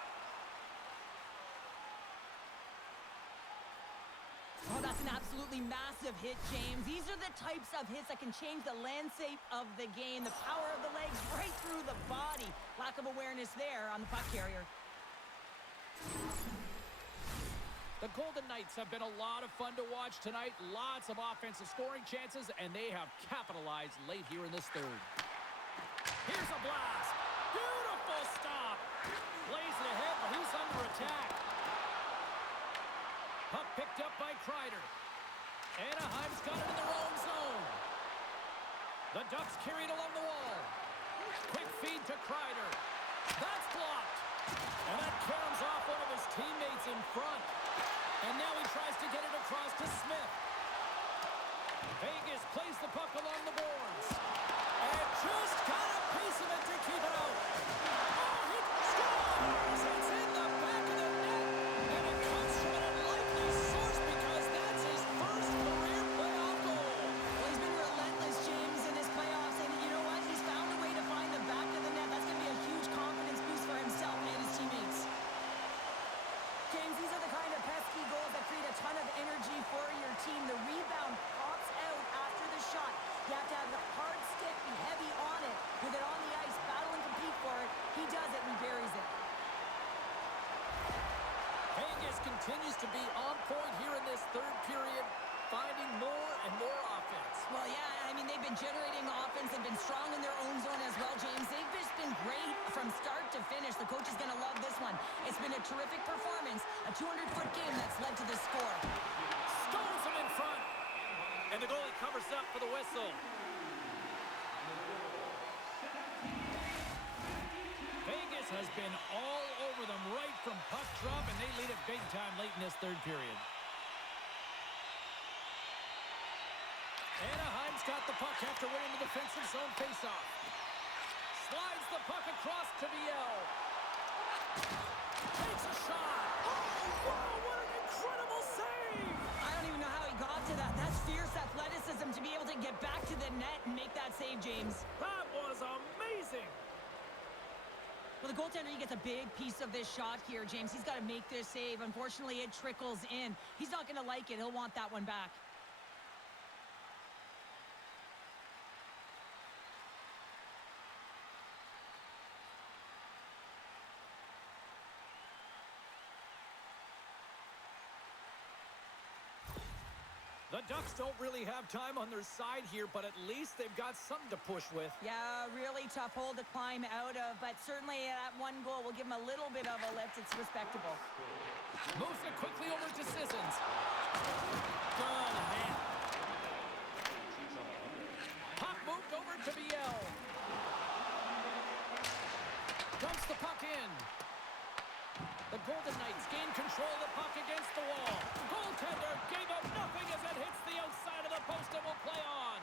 Well, that's an absolutely massive hit, James. These are the types of hits that can change the landscape of the game. The power of the legs right through the body. Lack of awareness there on the puck carrier. The Golden Knights have been a lot of fun to watch tonight. Lots of offensive scoring chances, and they have capitalized late here in this third. Here's a blast. Beautiful stop. Plays it ahead, but he's under attack. Puck picked up by Kreider. Anaheim's got it in their own zone. The Ducks carried along the wall. Quick feed to Kreider. That's blocked. And that caroms off one of his teammates in front. And now he tries to get it across to Smith. Vegas plays the puck along the boards. And just got a piece of it to keep it out. Oh, he scores! It's in the back of the net. And it comes from an unlikely source because that's his first career playoff goal. Well, he's been relentless, James, in his playoffs. And you know what? He's found a way to find the back of the net. That's going to be a huge confidence boost for himself and his teammates. James, these are the kind of pesky goals that create a ton of energy for your team. The rebound pops out after the shot. You have to have the hard stick, be heavy on it. With it on the ice, battle and compete for it. He does it and he buries it. Vegas continues to be on point here in this third period, finding more and more offense. Well, yeah, I mean, they've been generating offense and been strong in their own zone as well, James. They've just been great from start to finish. The coach is going to love this one. It's been a terrific performance, a 200-foot game that's led to this score. Stones him in front. And the goalie covers up for the whistle. Vegas has been all over them right from puck drop, and they lead it big time late in this third period. Anaheim's got the puck after winning the defensive zone faceoff. Slides the puck across to Viel. Takes a shot. Oh, wow, what an incredible save! I don't even know how he got to that. That's fierce athleticism to be able to get back to the net and make that save, James. That was amazing! Well, the goaltender, he gets a big piece of this shot here, James. He's got to make this save. Unfortunately, it trickles in. He's not going to like it. He'll want that one back. The Ducks don't really have time on their side here, but at least they've got something to push with. Yeah, really tough hole to climb out of, but certainly that one goal will give him a little bit of a lift. It's respectable. Moves it quickly over to Sissons. Good hand. Puck moved over to Viel. Dumps the puck in. The Golden Knights gain control of the puck against the wall. Goaltender gave up nothing as it hits the outside of the post and will play on.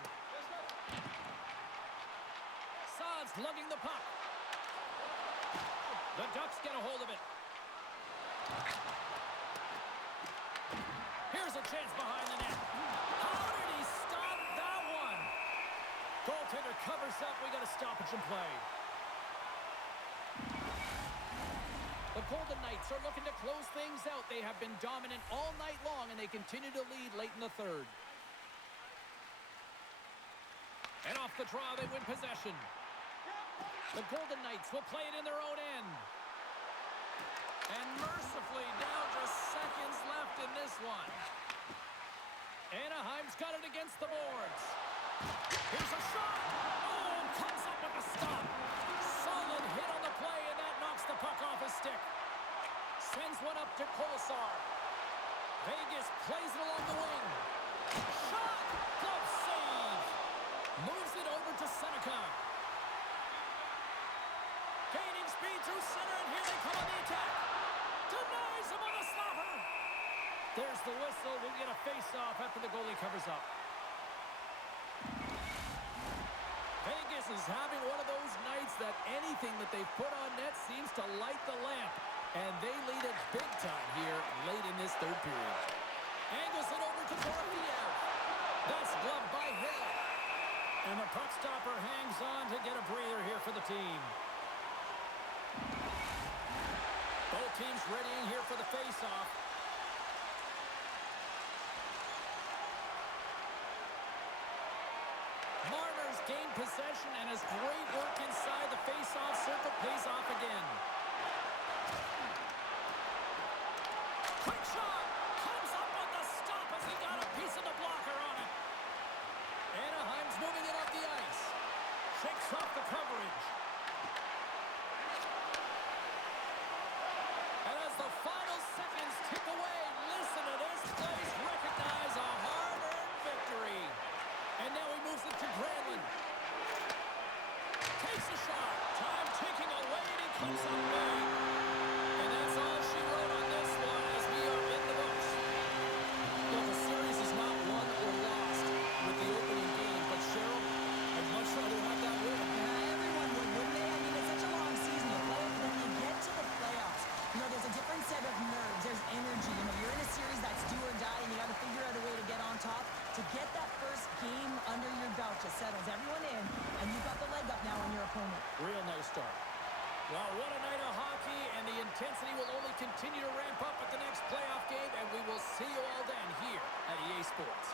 Saad's lugging the puck. The Ducks get a hold of it. Here's a chance behind the net. How did he stop that one? Goaltender covers up. We got a stoppage in play. The Golden Knights are looking to close things out. They have been dominant all night long, and they continue to lead late in the third. And off the draw, they win possession. The Golden Knights will play it in their own end. And mercifully, down just seconds left in this one. Anaheim's got it against the boards. Here's a shot. Oh, comes up with a stop. Solid hit on the play, and that knocks the puck off his stick. Sends one up to Kolesar. Vegas plays it along the wing. Shot! Glove save! Moves it over to Seneca. Gaining speed through center, and here they come on the attack. Denies him on the slapper. There's the whistle. We'll get a face-off after the goalie covers up. Vegas is having one of those nights that anything that they put on net seems to light the lamp. And they lead it big time here late in this third period. Angles it over to Vorobiev. That's gloved by Hill. And the puck stopper hangs on to get a breather here for the team. Both teams readying here for the face-off. gained possession, and his great work inside the face-off circle pays off again. Quick shot! Comes up with the stop as he got a piece of the blocker on it. Anaheim's moving it up the ice. Shakes off the coverage. And as the final seconds tick away, listen to this place recognize a hard-earned victory. And now he moves it to Granlund. Takes a shot. Time ticking away, and he comes up big. And that's all she wrote on this one as we are in the books. Well, the series is not won or lost with the opening game, but Cheryl, I'd much rather have that win. Yeah, everyone would, wouldn't they? I mean, it's such a long season to play, but then you get to the playoffs. You know, there's a different set of nerves. There's energy. You know, you're in a series that's do or die, and you got to figure out a way to get on top. To get that first game under your belt just settles everyone in, and you've got the leg up now on your opponent. Real nice start. Well, what a night of hockey, and the intensity will only continue to ramp up at the next playoff game, and we will see you all then here at EA Sports.